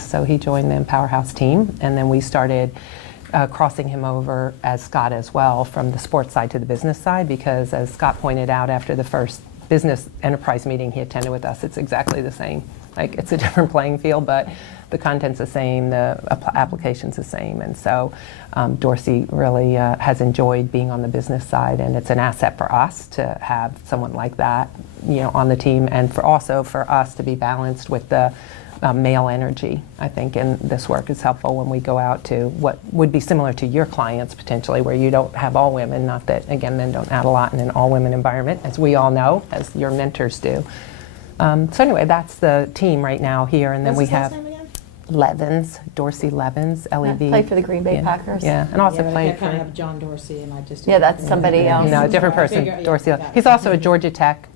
So he joined the Empower House team, and then we started crossing him over as Scott as well from the sports side to the business side, because as Scott pointed out after the first business enterprise meeting he attended with us, it's exactly the same. Like, it's a different playing field, but the content's the same, the application's the same. And so Dorsey really has enjoyed being on the business side, and it's an asset for us to have someone like that, on the team, and also for us to be balanced with the male energy. I think in this work is helpful when we go out to what would be similar to your clients potentially, where you don't have all women. Not that, again, men don't add a lot in an all-women environment, as we all know, as your mentors do. So anyway, that's the team right now here, and then we have Levens, Dorsey Levens, L-E-V. Played for the Green Bay Packers. Yeah, and also but played I kind for... of have John Dorsey, and I just... Yeah, that's somebody else. No, a different person, Yeah, Dorsey. He's also a Georgia Tech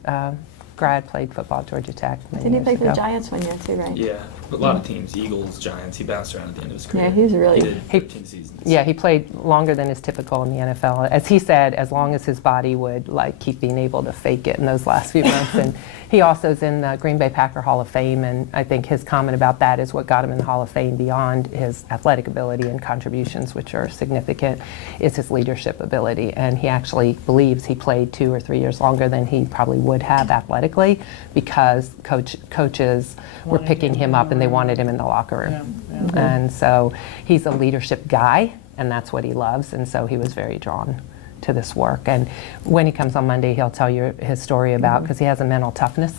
grad, played football at Georgia Tech. Didn't he play for the Giants one year too, right? Yeah, a lot of teams, Eagles, Giants. He bounced around at the end of his career. Yeah, he was really... He did 13 seasons. Yeah, he played longer than is typical in the NFL. As he said, as long as his body would keep being able to fake it in those last few months. And he also is in the Green Bay Packer Hall of Fame, and I think his comment about that is what got him in the Hall of Fame beyond his athletic ability and contributions, which are significant, is his leadership ability. And he actually believes he played 2 or 3 years longer than he probably would have athletically, because coaches were picking him up and they wanted him in the locker room. Yeah. And so he's a leadership guy, and that's what he loves, and so he was very drawn to this work. And when he comes on Monday, he'll tell you his story about, because he has a mental toughness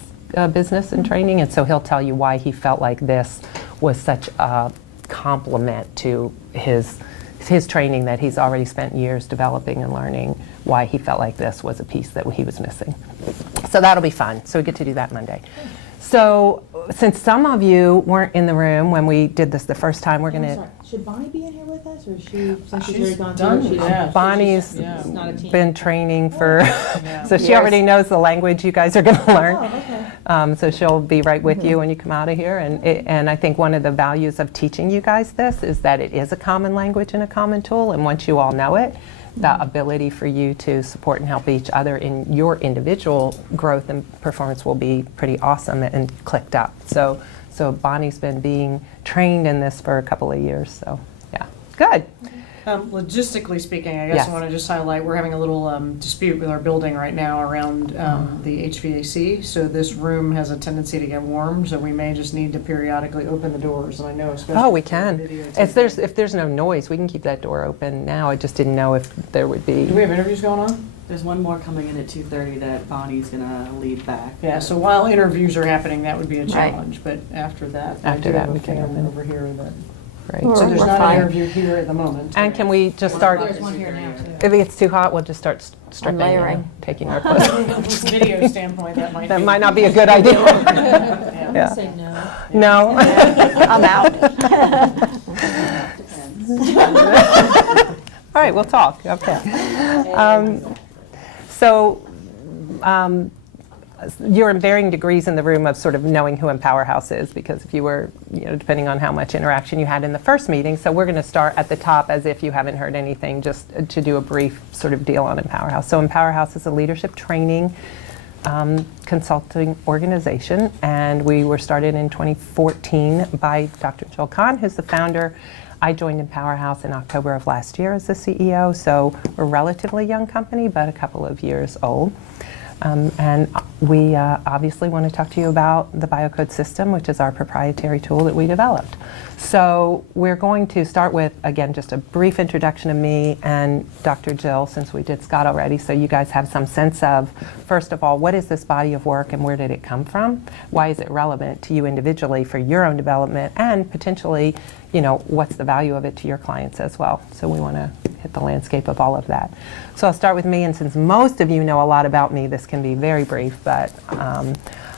business and training, and so he'll tell you why he felt like this was such a complement to his training that he's already spent years developing and learning, why he felt like this was a piece that he was missing. So that'll be fun. So we get to do that Monday. So since some of you weren't in the room when we did this the first time, we're going to... Should Bonnie be in here with us, or is she, since she's already gone done, through? yeah. Bonnie's She's not a team. been training for, so she Years. already knows the language you guys are going to learn. Oh, okay. So she'll be right with you when you come out of here. And I think one of the values of teaching you guys this is that it is a common language and a common tool. And once you all know it, the ability for you to support and help each other in your individual growth and performance will be pretty awesome and clicked up. So Bonnie's been being trained in this for a couple of years. So yeah, good. Logistically speaking, I guess Yes. I want to just highlight, we're having a little dispute with our building right now around the HVAC. So this room has a tendency to get warm, so we may just need to periodically open the doors. And I know especially... Oh, we for can. videotaping. If there's no noise, we can keep that door open now. I just didn't know if there would be... Do we have interviews going on? There's one more coming in at 2:30 that Bonnie's gonna lead back. Yeah, so while interviews are happening, that would be a Right. challenge. But after that, I After do that, have we a can fan open. over here that... Right. Or- So there's we're not fine. an interview here at the moment. And can we just start, There's one here now, too. if it gets too hot, we'll just start stripping layering. and taking our clothes. From a video standpoint, that might That be... might not be a good idea. Yeah. Yeah. Say no. No? I'm out. All right, we'll talk. Okay. So you're in varying degrees in the room of sort of knowing who Empower House is, because if you were, depending on how much interaction you had in the first meeting. So we're going to start at the top as if you haven't heard anything, just to do a brief sort of deal on Empower House. So Empower House is a leadership training consulting organization, and we were started in 2014 by Dr. Joel Kahn, who's the founder. I joined Empower House in October of last year as the CEO, so we're a relatively young company, but a couple of years old. And we obviously want to talk to you about the BioCode system, which is our proprietary tool that we developed. So we're going to start with, again, just a brief introduction of me and Dr. Jill, since we did Scott already, so you guys have some sense of, first of all, what is this body of work and where did it come from? Why is it relevant to you individually for your own development, and potentially, what's the value of it to your clients as well? So we want to hit the landscape of all of that. So I'll start with me, and since most of you know a lot about me, this can be very brief, but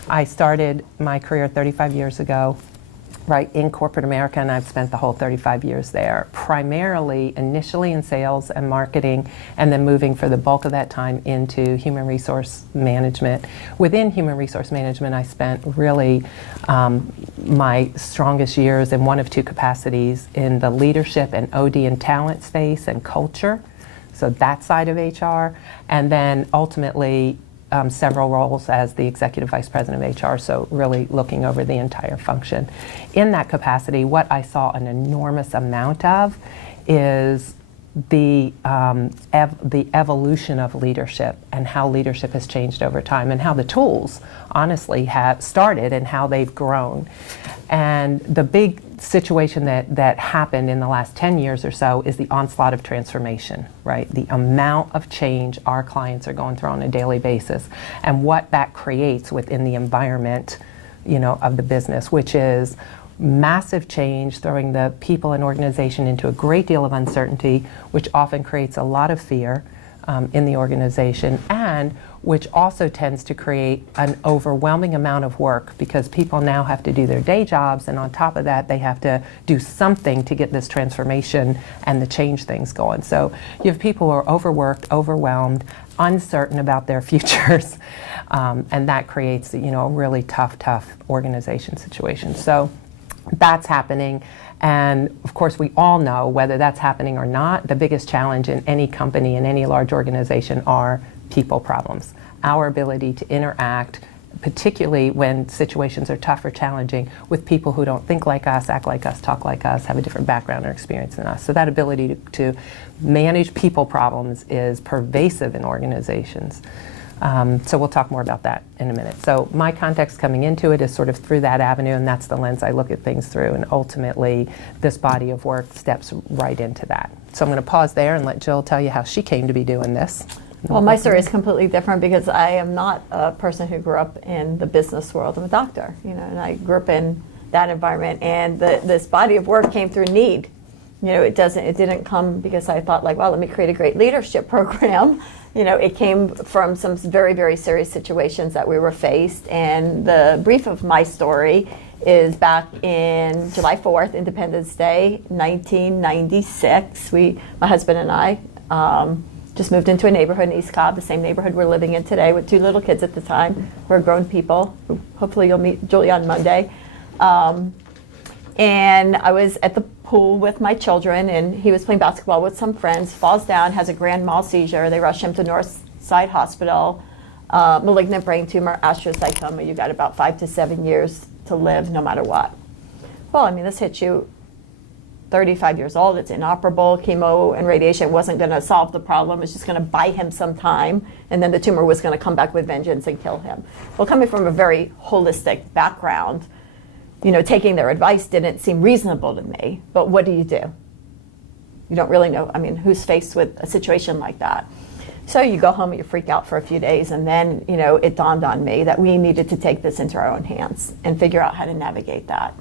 I started my career 35 years ago, right in corporate America, and I've spent the whole 35 years there, primarily initially in sales and marketing, and then moving for the bulk of that time into human resource management. Within human resource management, I spent really my strongest years in one of two capacities, in the leadership and OD and talent space and culture, so that side of HR, and then ultimately several roles as the Executive Vice President of HR, so really looking over the entire function. In that capacity, what I saw an enormous amount of is the evolution of leadership and how leadership has changed over time and how the tools honestly have started and how they've grown. And the big situation that happened in the last 10 years or so is the onslaught of transformation, right? The amount of change our clients are going through on a daily basis and what that creates within the environment, of the business, which is massive change, throwing the people and organization into a great deal of uncertainty, which often creates a lot of fear in the organization, and which also tends to create an overwhelming amount of work because people now have to do their day jobs, and on top of that, they have to do something to get this transformation and the change things going. So you have people who are overworked, overwhelmed, uncertain about their futures, and that creates, a really tough organization situation. So that's happening. And of course, we all know whether that's happening or not, the biggest challenge in any company, in any large organization, are people problems. Our ability to interact, particularly when situations are tough or challenging, with people who don't think like us, act like us, talk like us, have a different background or experience than us. So that ability to manage people problems is pervasive in organizations. So we'll talk more about that in a minute. So my context coming into it is sort of through that avenue, and that's the lens I look at things through, and ultimately this body of work steps right into that. So I'm going to pause there and let Jill tell you how she came to be doing this. Well, my story is completely different because I am not a person who grew up in the business world. I'm a doctor, and I grew up in that environment, and this body of work came through need. It didn't come because I thought let me create a great leadership program. It came from some very, very serious situations that we were faced. And the brief of my story is back in July 4th, Independence Day, 1996. My husband and I just moved into a neighborhood in East Cobb, the same neighborhood we're living in today with 2 little kids at the time. We're grown people. Hopefully you'll meet Julie on Monday. And I was at the pool with my children, and he was playing basketball with some friends, falls down, has a grand mal seizure. They rush him to Northside Hospital, malignant brain tumor, astrocytoma. You got about 5 to 7 years to live no matter what. Well, this hits you 35 years old. It's inoperable. Chemo and radiation wasn't going to solve the problem. It's just going to buy him some time, and then the tumor was going to come back with vengeance and kill him. Well, coming from a very holistic background, taking their advice didn't seem reasonable to me. But what do? You don't really know. Who's faced with a situation like that? So you go home and you freak out for a few days, and then, it dawned on me that we needed to take this into our own hands and figure out how to navigate that.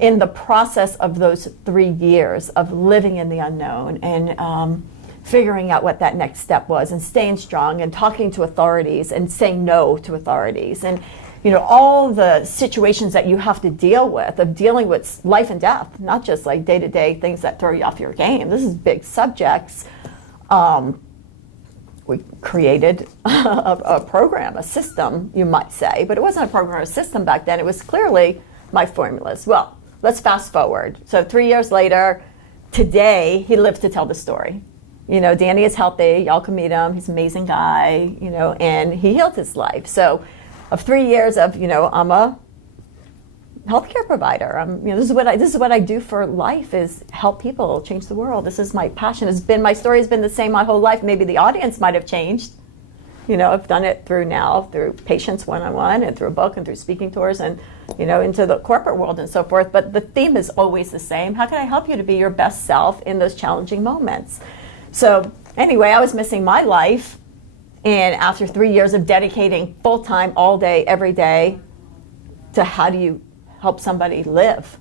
In the process of those 3 years of living in the unknown and figuring out what that next step was, and staying strong and talking to authorities and saying no to authorities, and all the situations that you have to deal with, of dealing with life and death, not just like day-to-day things that throw you off your game. This is big subjects. We created a program, a system, you might say, but it wasn't a program or a system back then. It was clearly my formulas. Well, let's fast forward. So 3 years later, today, he lives to tell the story. Danny is healthy. Y'all can meet him. He's an amazing guy, and he healed his life. So of 3 years of, I'm a healthcare provider. This is what I do for life, is help people, change the world. This is my passion. My story has been the same my whole life. Maybe the audience might have changed. I've done it through patients one-on-one, and through a book, and through speaking tours, and, into the corporate world and so forth. But the theme is always the same. How can I help you to be your best self in those challenging moments? So anyway, I was missing my life. And after 3 years of dedicating full-time, all day, every day, to how do you help somebody live?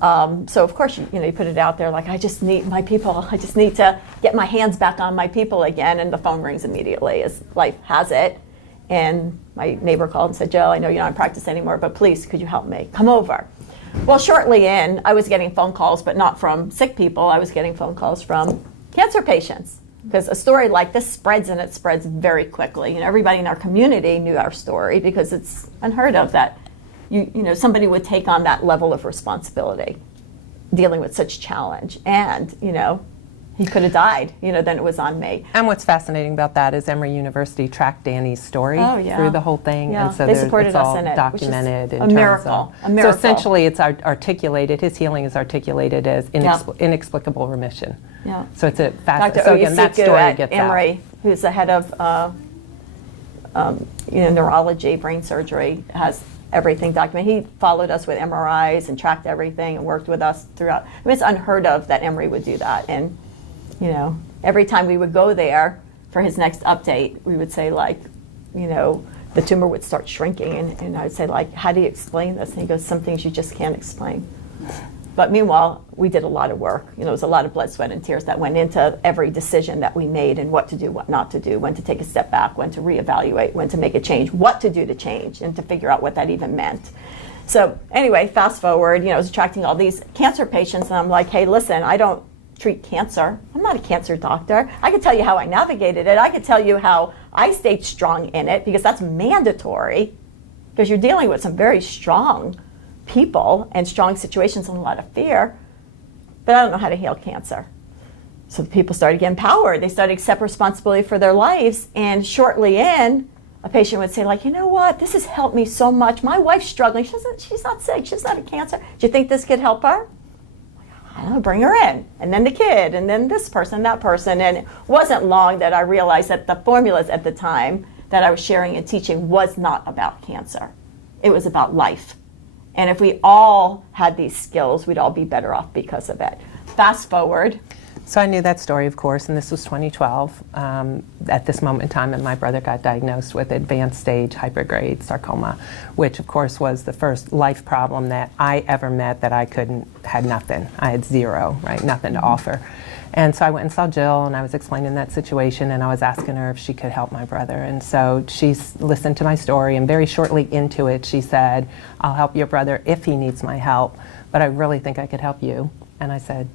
So of course, you put it out there like, I just need my people. I just need to get my hands back on my people again. And the phone rings immediately, as life has it. And my neighbor called and said, Jill, I know you're not in practice anymore, but please, could you help me? Come over. Well, shortly in, I was getting phone calls, but not from sick people. I was getting phone calls from cancer patients. Because a story like this spreads, and it spreads very quickly. Everybody in our community knew our story because it's unheard of that somebody would take on that level of responsibility, dealing with such challenge. And he could have died, then it was on me. And what's fascinating about that is Emory University tracked Danny's story Oh, yeah. through the whole thing, Yeah, and so they there's- supported it's us all in it, which is documented in a terms miracle, of. a miracle. So essentially, it's articulated. His healing is articulated as Yeah. inexplicable remission. Yeah. So it's a Dr. fascinating. So again, that Oyusiku story at gets Emory, who's the head of neurology, brain surgery, has everything documented. He followed us with MRIs and tracked everything and worked with us throughout. I mean, it's unheard of that Emory would do that. And, every time we would go there for his next update, we would say, like, the tumor would start shrinking. And I'd say, like, how do you explain this? And he goes, some things you just can't explain. But meanwhile, we did a lot of work. It was a lot of blood, sweat, and tears that went into every decision that we made, and what to do, what not to do, when to take a step back, when to reevaluate, when to make a change, what to do to change, and to figure out what that even meant. So anyway, fast forward, I was attracting all these cancer patients, and I'm like, hey, listen, I don't treat cancer. I'm not a cancer doctor. I could tell you how I navigated it. I could tell you how I stayed strong in it, because that's mandatory, because you're dealing with some very strong people and strong situations and a lot of fear, but I don't know how to heal cancer. So the people started getting empowered. They started to accept responsibility for their lives, and shortly in, a patient would say, like, you know what, this has helped me so much. My wife's struggling. She's not sick. She's not a cancer. Do you think this could help her? I don't know, bring her in. And then the kid, and then this person, that person. And it wasn't long that I realized that the formulas at the time that I was sharing and teaching was not about cancer. It was about life. And if we all had these skills, we'd all be better off because of it. Fast forward. So I knew that story, of course, and this was 2012. At this moment in time, and my brother got diagnosed with advanced stage hypergrade sarcoma, which, of course, was the first life problem that I ever met that I had nothing. I had zero, right? Nothing to offer. And so I went and saw Jill, and I was explaining that situation, and I was asking her if she could help my brother. And so she listened to my story, and very shortly into it, she said, I'll help your brother if he needs my help, but I really think I could help you. And I said,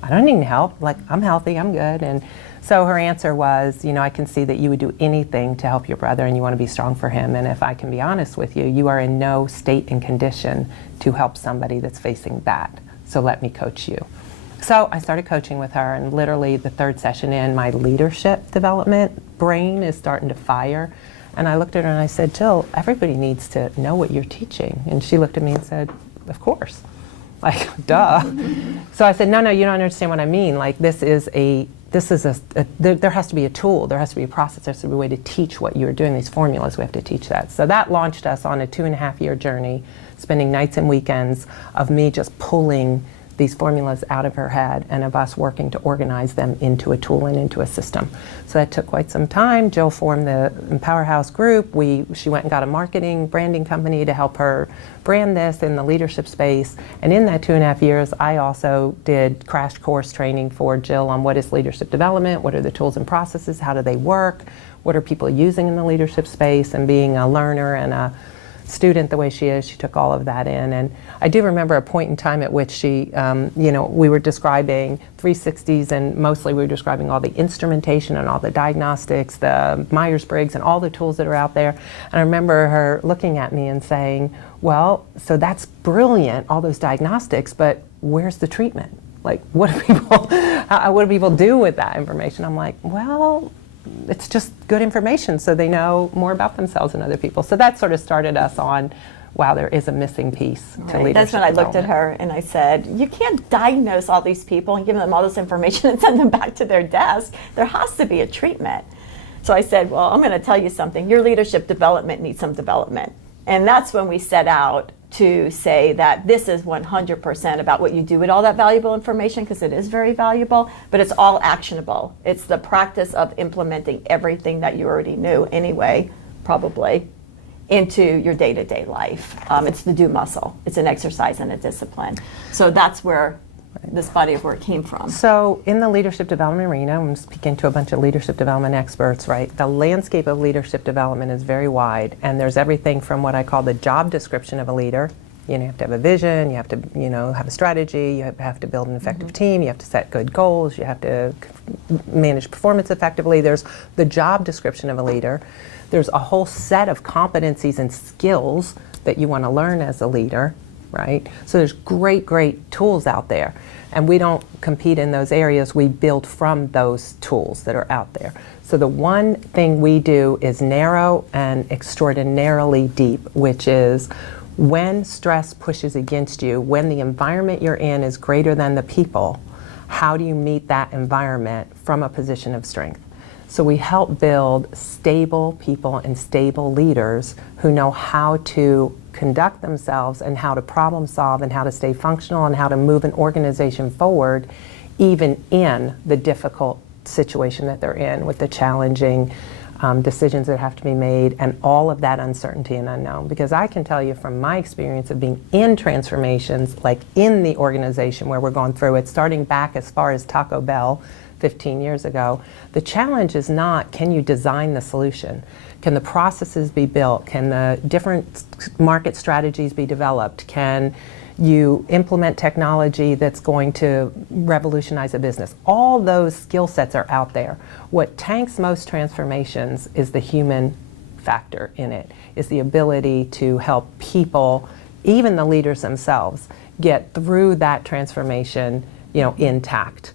I don't need help. Like, I'm healthy, I'm good. And so her answer was, I can see that you would do anything to help your brother, and you want to be strong for him. And if I can be honest with you, you are in no state and condition to help somebody that's facing that. So let me coach you. So I started coaching with her, and literally the third session in, my leadership development brain is starting to fire. And I looked at her and I said, Jill, everybody needs to know what you're teaching. And she looked at me and said, of course. Like, duh. So I said, no, you don't understand what I mean. Like, there has to be a tool, there has to be a process, there has to be a way to teach what you're doing, these formulas, we have to teach that. So that launched us on a 2.5-year journey, spending nights and weekends of me just pulling these formulas out of her head, and of us working to organize them into a tool and into a system. So that took quite some time. Jill formed the Empower House group. She went and got a marketing, branding company to help her brand this in the leadership space. And in that 2.5 years, I also did crash course training for Jill on what is leadership development, what are the tools and processes, how do they work, what are people using in the leadership space, and being a learner and a student the way she is, she took all of that in. And I do remember a point in time at which she, we were describing 360s, and mostly we were describing all the instrumentation and all the diagnostics, the Myers-Briggs and all the tools that are out there. And I remember her looking at me and saying, well, so that's brilliant, all those diagnostics, but where's the treatment? Like, what do people do with that information? I'm like, well, it's just good information so they know more about themselves and other people. So that sort of started us on, wow, there is a missing piece to leadership. That's when I looked at her and I said, you can't diagnose all these people and give them all this information and send them back to their desk. There has to be a treatment. So I said, well, I'm going to tell you something. Your leadership development needs some development. And that's when we set out to say that this is 100% about what you do with all that valuable information, because it is very valuable, but it's all actionable. It's the practice of implementing everything that you already knew anyway, probably, into your day-to-day life. It's the do muscle. It's an exercise and a discipline. So that's where this body of work came from. So in the leadership development arena, I'm speaking to a bunch of leadership development experts, right? The landscape of leadership development is very wide, and there's everything from what I call the job description of a leader. You have to have a vision, you have to have a strategy, you have to build an effective team, you have to set good goals, you have to manage performance effectively. There's the job description of a leader. There's a whole set of competencies and skills that you want to learn as a leader. right? So there's great tools out there. And we don't compete in those areas. We build from those tools that are out there. So the one thing we do is narrow and extraordinarily deep, which is when stress pushes against you, when the environment you're in is greater than the people, how do you meet that environment from a position of strength? So we help build stable people and stable leaders who know how to conduct themselves and how to problem solve and how to stay functional and how to move an organization forward even in the difficult situation that they're in with the challenging decisions that have to be made and all of that uncertainty and unknown. Because I can tell you from my experience of being in transformations, like in the organization where we're going through it, starting back as far as Taco Bell 15 years ago, the challenge is not, can you design the solution? Can the processes be built? Can the different market strategies be developed? Can you implement technology that's going to revolutionize a business? All those skill sets are out there. What tanks most transformations is the human factor in it, is the ability to help people, even the leaders themselves, get through that transformation, intact.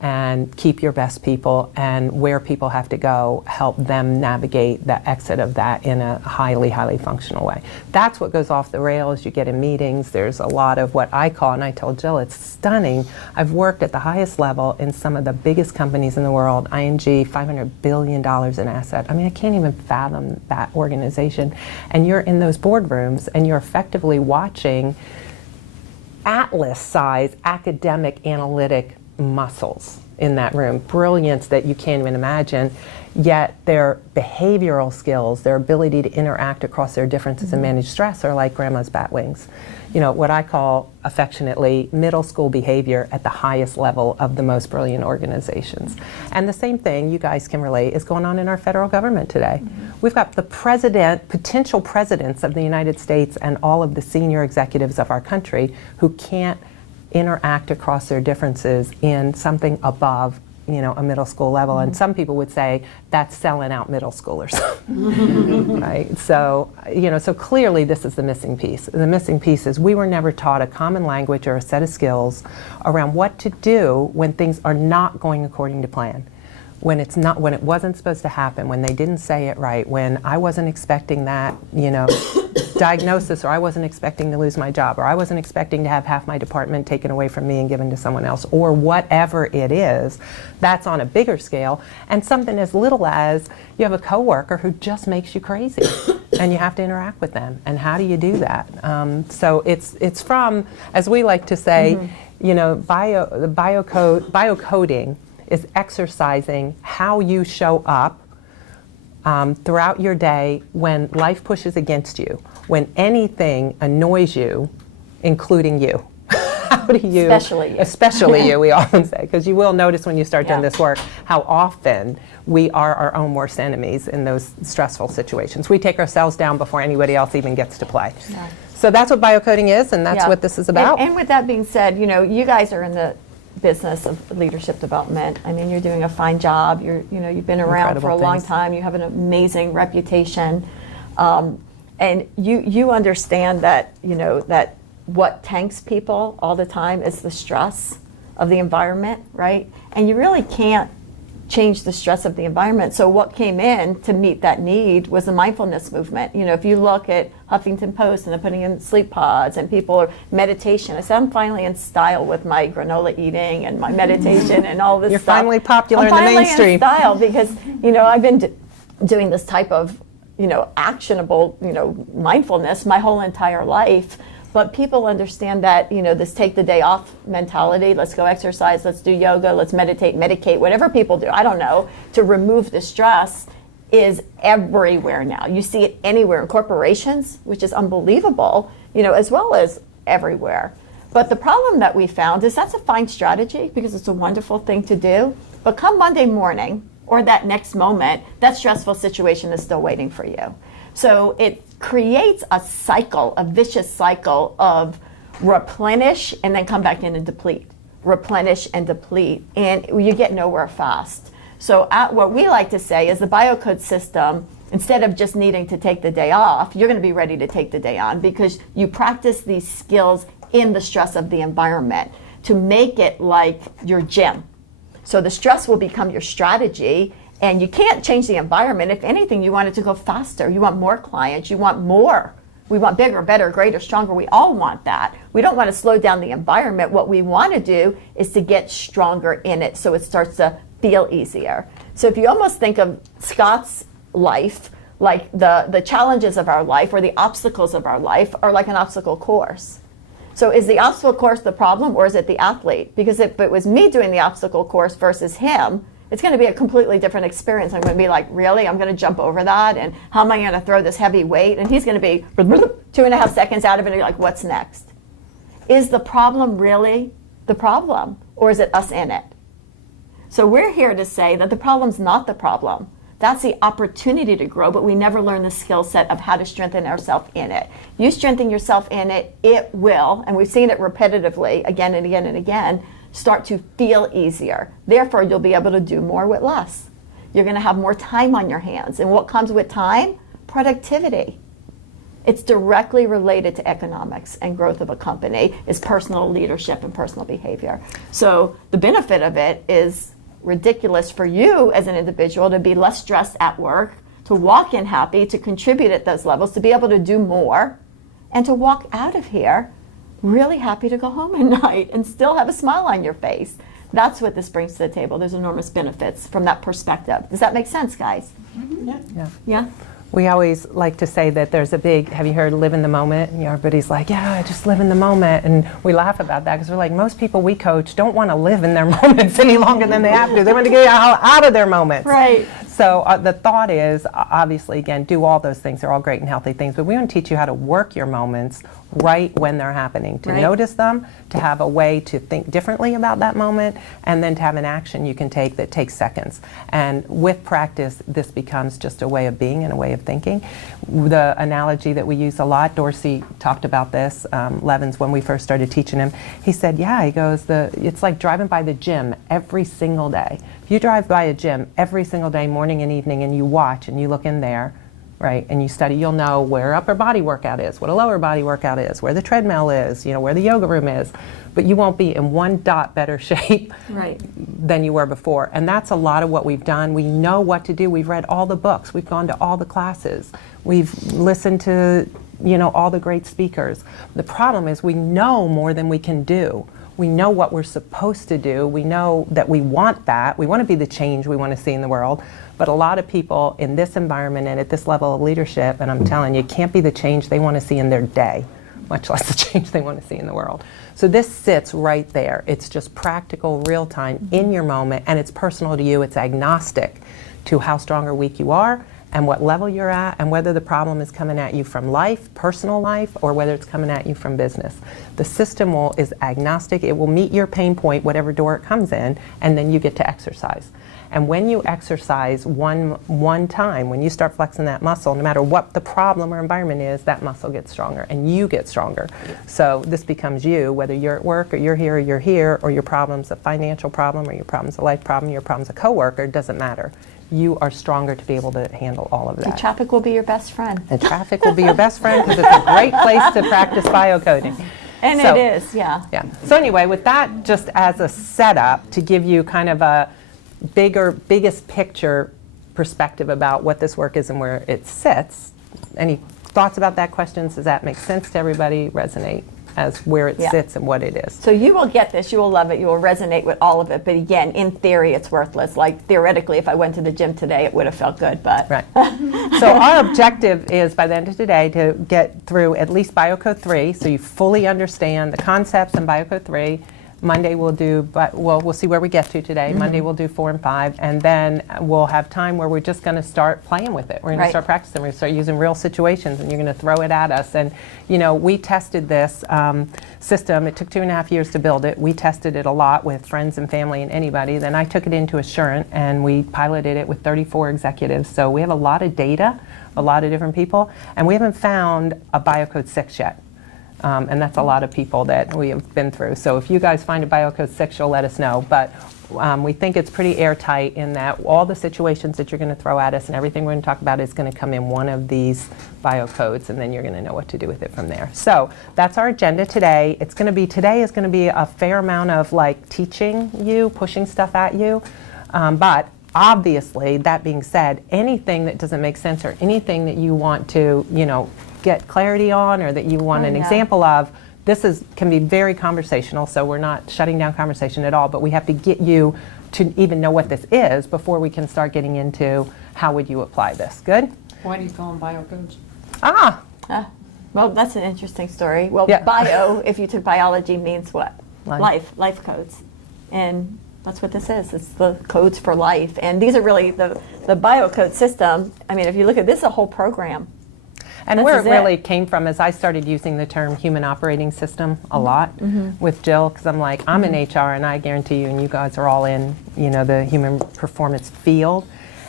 And keep your best people, and where people have to go, help them navigate the exit of that in a highly functional way. That's what goes off the rails. You get in meetings, there's a lot of what I call, and I told Jill, it's stunning. I've worked at the highest level in some of the biggest companies in the world, ING, $500 billion in asset. I mean, I can't even fathom that organization. And you're in those boardrooms, and you're effectively watching Atlas-size academic analytic muscles in that room, brilliance that you can't even imagine, yet their behavioral skills, their ability to interact across their differences and manage stress are like grandma's bat wings. What I call affectionately middle school behavior at the highest level of the most brilliant organizations. And the same thing, you guys can relate, is going on in our federal government today. We've got the potential presidents of the United States and all of the senior executives of our country who can't interact across their differences in something above, a middle school level. And some people would say that's selling out middle schoolers, right? So, so clearly this is the missing piece. The missing piece is we were never taught a common language or a set of skills around what to do when things are not going according to plan. When it wasn't supposed to happen, when they didn't say it right, when I wasn't expecting that, diagnosis, or I wasn't expecting to lose my job, or I wasn't expecting to have half my department taken away from me and given to someone else, or whatever it is, that's on a bigger scale. And something as little as you have a coworker who just makes you crazy and you have to interact with them. And how do you do that? So it's from, as we like to say, biocoding is exercising how you show up throughout your day when life pushes against you, when anything annoys you, including you. How do you, especially you, we often say, because you will notice when you start doing this work how often we are our own worst enemies in those stressful situations. We take ourselves down before anybody else even gets to play. Yeah. So that's what biocoding is, and that's what this is about. And with that being said, you guys are in the business of leadership development. I mean, you're doing a fine job. You've been around for a long time. You have an amazing reputation, and you understand that that what tanks people all the time is the stress of the environment, right? And you really can't change the stress of the environment. So what came in to meet that need was the mindfulness movement. If you look at Huffington Post and they're putting in sleep pods and people are meditation. I said, I'm finally in style with my granola eating and my meditation and all this You're stuff. finally popular in the mainstream. I'm finally in style because, I've been doing this type of, actionable, mindfulness my whole entire life. But people understand that, this take the day off mentality, let's go exercise, let's do yoga, let's meditate, medicate, whatever people do, I don't know, to remove the stress is everywhere now. You see it anywhere in corporations, which is unbelievable, as well as everywhere. But the problem that we found is that's a fine strategy because it's a wonderful thing to do. But come Monday morning or that next moment, that stressful situation is still waiting for you. So it creates a cycle, a vicious cycle of replenish and then come back in and deplete, replenish and deplete, and you get nowhere fast. So what we like to say is the biocode system Instead of just needing to take the day off, you're going to be ready to take the day on because you practice these skills in the stress of the environment to make it like your gym. So the stress will become your strategy, and you can't change the environment. If anything, you want it to go faster. You want more clients. You want more. We want bigger, better, greater, stronger. We all want that. We don't want to slow down the environment. What we want to do is to get stronger in it so it starts to feel easier. So if you almost think of Scott's life, like the challenges of our life or the obstacles of our life are like an obstacle course. So is the obstacle course the problem, or is it the athlete? Because if it was me doing the obstacle course versus him, it's going to be a completely different experience. I'm going to be like, really? I'm going to jump over that? And how am I going to throw this heavy weight? And he's going to be 2.5 seconds out of it, and you're like, what's next? Is the problem really the problem, or is it us in it? So we're here to say that the problem's not the problem. That's the opportunity to grow, but we never learn the skill set of how to strengthen ourselves in it. You strengthen yourself in it, it will, and we've seen it repetitively again and again and again, start to feel easier. Therefore, you'll be able to do more with less. You're going to have more time on your hands. And what comes with time? Productivity. It's directly related to economics and growth of a company, is personal leadership and personal behavior. So the benefit of it is ridiculous for you as an individual to be less stressed at work, to walk in happy, to contribute at those levels, to be able to do more, and to walk out of here really happy to go home at night and still have a smile on your face. That's what this brings to the table. There's enormous benefits from that perspective. Does that make sense, guys? Yeah. Yeah? We always like to say that there's a big, have you heard live in the moment? And everybody's like, yeah, I just live in the moment. And we laugh about that because we're like, most people we coach don't want to live in their moments any longer than they have to. They want to get out of their moments. Right. So the thought is, obviously, again, do all those things. They're all great and healthy things. But we want to teach you how to work your moments right when they're happening, to notice them, to have a way to think differently about that moment, and then to have an action you can take that takes seconds. And with practice, this becomes just a way of being and a way of thinking. The analogy that we use a lot, Dorsey talked about this, Levins, when we first started teaching him, he said, yeah, he goes, it's like driving by the gym every single day. If you drive by a gym every single day, morning and evening, and you watch and you look in there, right, and you study, you'll know where upper body workout is, what a lower body workout is, where the treadmill is, where the yoga room is. But you won't be in one dot better shape than you were before. And that's a lot of what we've done. We know what to do. We've read all the books. We've gone to all the classes. We've listened to, all the great speakers. The problem is we know more than we can do. We know what we're supposed to do. We know that we want that. We want to be the change we want to see in the world. But a lot of people in this environment and at this level of leadership, and I'm telling you, can't be the change they want to see in their day, much less the change they want to see in the world. So this sits right there. It's just practical, real time, in your moment, and it's personal to you. It's agnostic to how strong or weak you are and what level you're at, and whether the problem is coming at you from life, personal life, or whether it's coming at you from business. The system is agnostic. It will meet your pain point, whatever door it comes in, and then you get to exercise. And when you exercise one time, when you start flexing that muscle, no matter what the problem or environment is, that muscle gets stronger and you get stronger. So this becomes you, whether you're at work or you're here, or your problem's a financial problem or your problem's a life problem, your problem's a coworker, it doesn't matter. You are stronger to be able to handle all of that. The traffic will be your best friend. And traffic will be your best friend because it's a great place to practice biocoding. And so, it is, yeah. Yeah. So anyway, with that just as a setup to give you kind of a biggest picture perspective about what this work is and where it sits. Any thoughts about that, questions? Does that make sense to everybody? Resonate as where it sits and what it is? So you will get this, you will love it, you will resonate with all of it, but again, in theory, it's worthless. Like theoretically, if I went to the gym today, it would have felt good, but. Right. So our objective is by the end of today to get through at least BioCode 3, so you fully understand the concepts in BioCode 3. Monday we'll do, but we'll see where we get to today. Monday we'll do 4 and 5, and then we'll have time where we're just going to start playing with it. We're going to start practicing. We're going to start using real situations, and you're going to throw it at us. And we tested this system. It took 2.5 years to build it. We tested it a lot with friends and family and anybody. Then I took it into Assurant, and we piloted it with 34 executives. So we have a lot of data, a lot of different people, and we haven't found a BioCode 6 yet. And that's a lot of people that we have been through. So if you guys find a biocode 6, you'll let us know. But we think it's pretty airtight in that all the situations that you're going to throw at us and everything we're going to talk about is going to come in one of these biocodes, and then you're going to know what to do with it from there. So that's our agenda today. Today is going to be a fair amount of like teaching you, pushing stuff at you. But obviously, that being said, anything that doesn't make sense or anything that you want to, get clarity on or that you want an example of, can be very conversational, so we're not shutting down conversation at all, but we have to get you to even know what this is before we can start getting into how would you apply this. Good? Why do you call them biocodes? Well, that's an interesting story. Well, Yeah. bio, if you took biology, means what? Life. Life codes. And that's what this is. It's the codes for life. And these are really the biocode system. I mean, if you look at this, a whole program. And This where is it it. really came from is I started using the term human operating system a lot with Jill, because I'm like, I'm in HR and I guarantee you, and you guys are all in, the human performance field.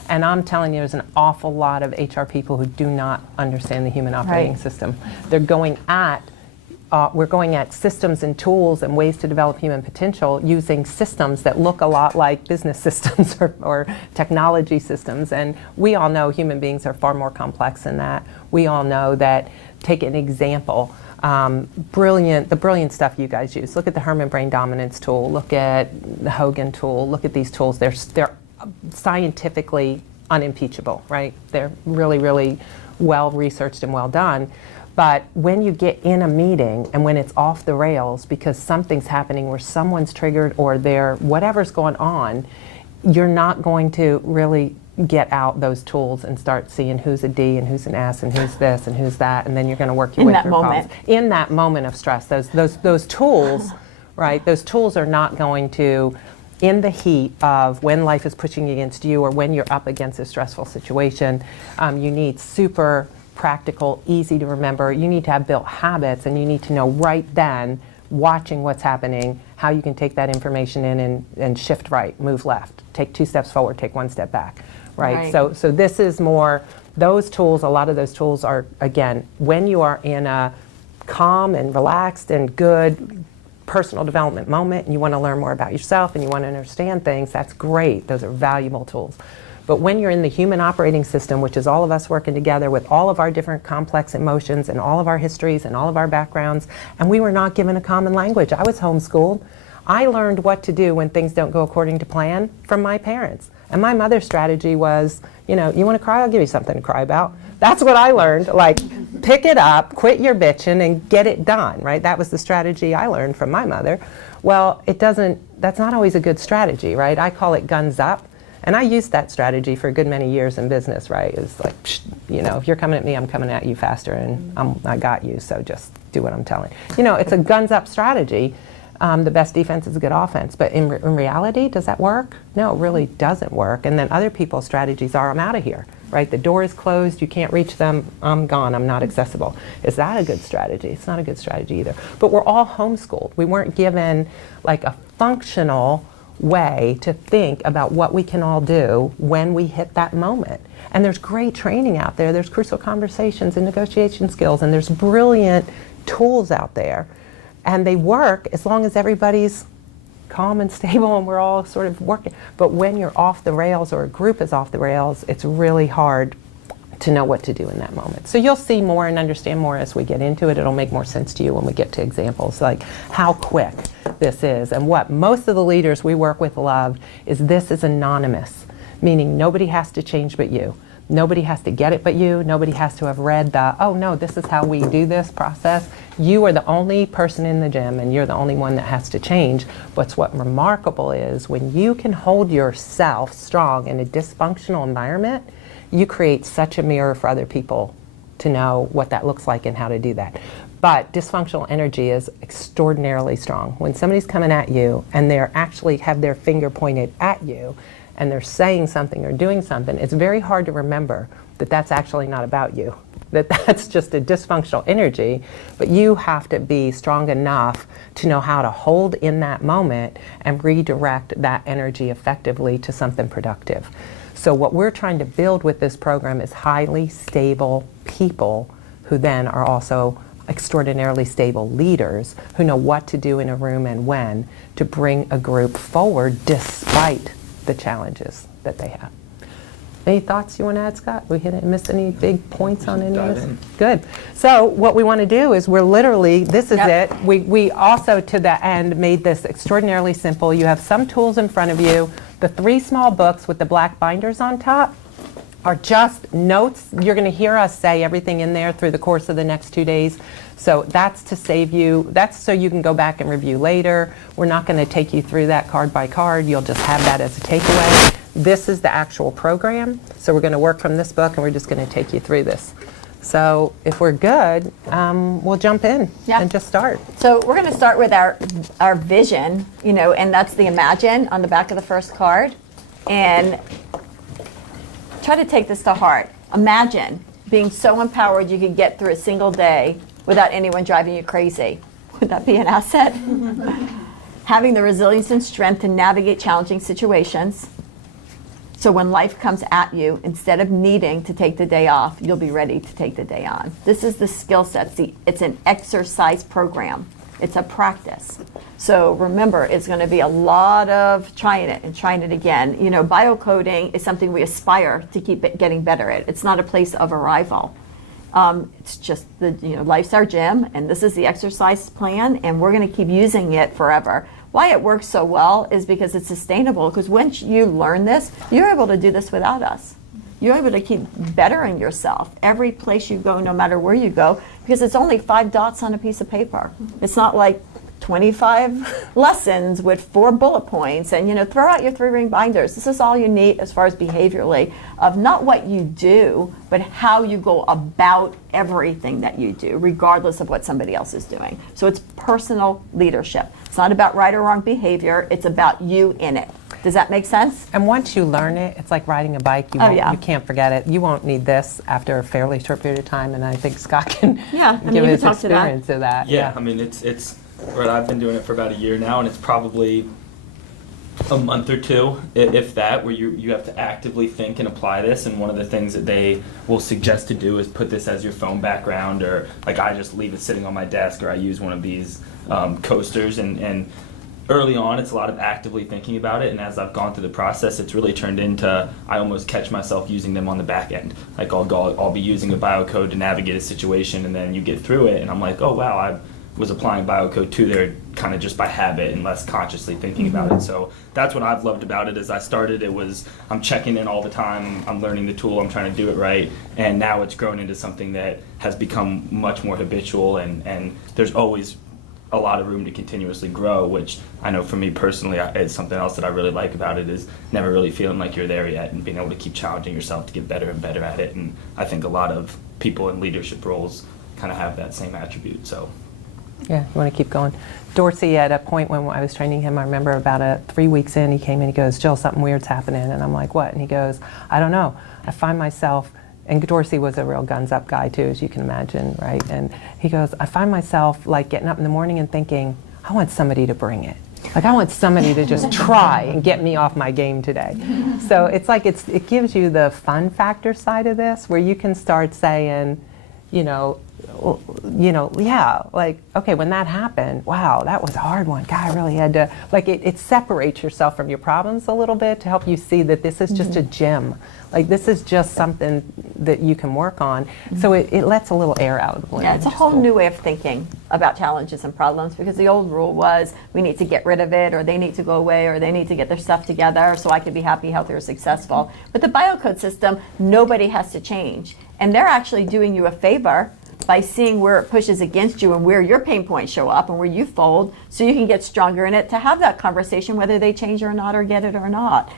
And I'm telling you, there's an awful lot of HR people who do not understand the human operating Right. system. We're going at systems and tools and ways to develop human potential using systems that look a lot like business systems or technology systems. And we all know human beings are far more complex than that. We all know that, take an example, the brilliant stuff you guys use. Look at the Herman Brain Dominance tool. Look at the Hogan tool. Look at these tools. They're scientifically unimpeachable, right? They're really, really well researched and well done. But when you get in a meeting and when it's off the rails because something's happening where someone's triggered or whatever's going on, you're not going to really get out those tools and start seeing who's a D and who's an S and who's this and who's that, and then you're going to work your way through problems. In that moment of stress, those tools, right? Those tools are not going to, in the heat of when life is pushing against you or when you're up against a stressful situation, you need super practical, easy to remember. You need to have built habits, and you need to know right then, watching what's happening, how you can take that information in and shift right, move left, take 2 steps forward, take 1 step back, right? So this is more, those tools, a lot of those tools are, again, when you are in a calm and relaxed and good personal development moment and you want to learn more about yourself and you want to understand things, that's great. Those are valuable tools. But when you're in the human operating system, which is all of us working together with all of our different complex emotions and all of our histories and all of our backgrounds, and we were not given a common language. I was homeschooled. I learned what to do when things don't go according to plan from my parents. And my mother's strategy was, you want to cry? I'll give you something to cry about. That's what I learned. Like, pick it up, quit your bitching, and get it done, right? That was the strategy I learned from my mother. Well, that's not always a good strategy, right? I call it guns up. And I used that strategy for a good many years in business, right? It's like, if you're coming at me, I'm coming at you faster, and I got you, so just do what I'm telling. It's a guns up strategy. The best defense is a good offense. But in reality, does that work? No, it really doesn't work. And then other people's strategies are, I'm out of here, right? The door is closed, you can't reach them, I'm gone, I'm not accessible. Is that a good strategy? It's not a good strategy either. But we're all homeschooled. We weren't given like a functional way to think about what we can all do when we hit that moment. And there's great training out there. There's crucial conversations and negotiation skills, and there's brilliant tools out there. And they work as long as everybody's calm and stable and we're all sort of working. But when you're off the rails or a group is off the rails, it's really hard to know what to do in that moment. So you'll see more and understand more as we get into it. It'll make more sense to you when we get to examples, like how quick this is. And what most of the leaders we work with love is this is anonymous, meaning nobody has to change but you. Nobody has to get it but you. Nobody has to have read oh no, this is how we do this process. You are the only person in the gym and you're the only one that has to change. But what's remarkable is when you can hold yourself strong in a dysfunctional environment, you create such a mirror for other people to know what that looks like and how to do that. But dysfunctional energy is extraordinarily strong. When somebody's coming at you and they're actually have their finger pointed at you and they're saying something or doing something, it's very hard to remember that that's actually not about you, that that's just a dysfunctional energy. But you have to be strong enough to know how to hold in that moment and redirect that energy effectively to something productive. So what we're trying to build with this program is highly stable people who then are also extraordinarily stable leaders who know what to do in a room and when to bring a group forward despite the challenges that they have. Any thoughts you want to add, Scott? We missed any big points on any of Dive this? in. Good. So what we want to do is we're literally, this is Yep. it. We also, to the end, made this extraordinarily simple. You have some tools in front of you. The 3 small books with the black binders on top are just notes. You're going to hear us say everything in there through the course of the next 2 days. So that's to save you, that's so you can go back and review later. We're not going to take you through that card by card. You'll just have that as a takeaway. This is the actual program. So we're going to work from this book and we're just going to take you through this. So if we're good, we'll jump in Yeah. and just start. So we're going to start with our vision, and that's the imagine on the back of the first card. And try to take this to heart. Imagine being so empowered you could get through a single day without anyone driving you crazy. Would that be an asset? Having the resilience and strength to navigate challenging situations. So when life comes at you, instead of needing to take the day off, you'll be ready to take the day on. This is the skill set. It's an exercise program. It's a practice. So remember, it's going to be a lot of trying it and trying it again. Biocoding is something we aspire to keep getting better at. It's not a place of arrival. It's just life's our gym, and this is the exercise plan, and we're going to keep using it forever. Why it works so well is because it's sustainable, because once you learn this, you're able to do this without us. You're able to keep bettering yourself every place you go, no matter where you go, because it's only 5 dots on a piece of paper. It's not like 25 lessons with 4 bullet points and throw out your 3-ring binders. This is all you need as far as behaviorally of not what you do, but how you go about everything that you do, regardless of what somebody else is doing. So it's personal leadership. It's not about right or wrong behavior. It's about you in it. Does that make sense? And once you learn it, it's like riding a bike. You can't forget it. You won't need this after a fairly short period of time, and I think Scott can give you his can talk to that. experience of that. Yeah, I mean, it's right. I've been doing it for about a year now, and it's probably a month or 2, if that, where you have to actively think and apply this. And one of the things that they will suggest to do is put this as your phone background, or like I just leave it sitting on my desk, or I use one of these coasters. And early on, it's a lot of actively thinking about it, and as I've gone through the process, it's really turned into, I almost catch myself using them on the back end. Like I'll be using a biocode to navigate a situation, and then you get through it, and I'm like, oh wow, I was applying biocode 2 there kind of just by habit and less consciously thinking about it. So that's what I've loved about it. As I started, I'm checking in all the time, I'm learning the tool, I'm trying to do it right, and now it's grown into something that has become much more habitual, and there's always a lot of room to continuously grow, which I know for me personally, it's something else that I really like about it, is never really feeling like you're there yet and being able to keep challenging yourself to get better and better at it. And I think a lot of people in leadership roles kind of have that same attribute. So Yeah, you want to keep going. Dorsey, at a point when I was training him, I remember about 3 weeks in, he came in, he goes, Jill, something weird's happening. And I'm like, what? And he goes, I don't know. I find myself, and Dorsey was a real guns up guy too, as you can imagine, right? And he goes, I find myself like getting up in the morning and thinking, I want somebody to bring it. Like I want somebody to just try and get me off my game today. So it's like it gives you the fun factor side of this, where you can start saying, yeah, like, okay, when that happened, wow, that was a hard one. God, I really had to, like, it separates yourself from your problems a little bit to help you see that this is just a gem. Like, this is just something that you can work on. So it lets a little air out of the balloon. Yeah, it's a whole new way of thinking about challenges and problems, because the old rule was we need to get rid of it, or they need to go away, or they need to get their stuff together so I can be happy, healthy, or successful. But the biocode system, nobody has to change. And they're actually doing you a favor by seeing where it pushes against you and where your pain points show up and where you fold, so you can get stronger in it to have that conversation, whether they change or not, or get it or not.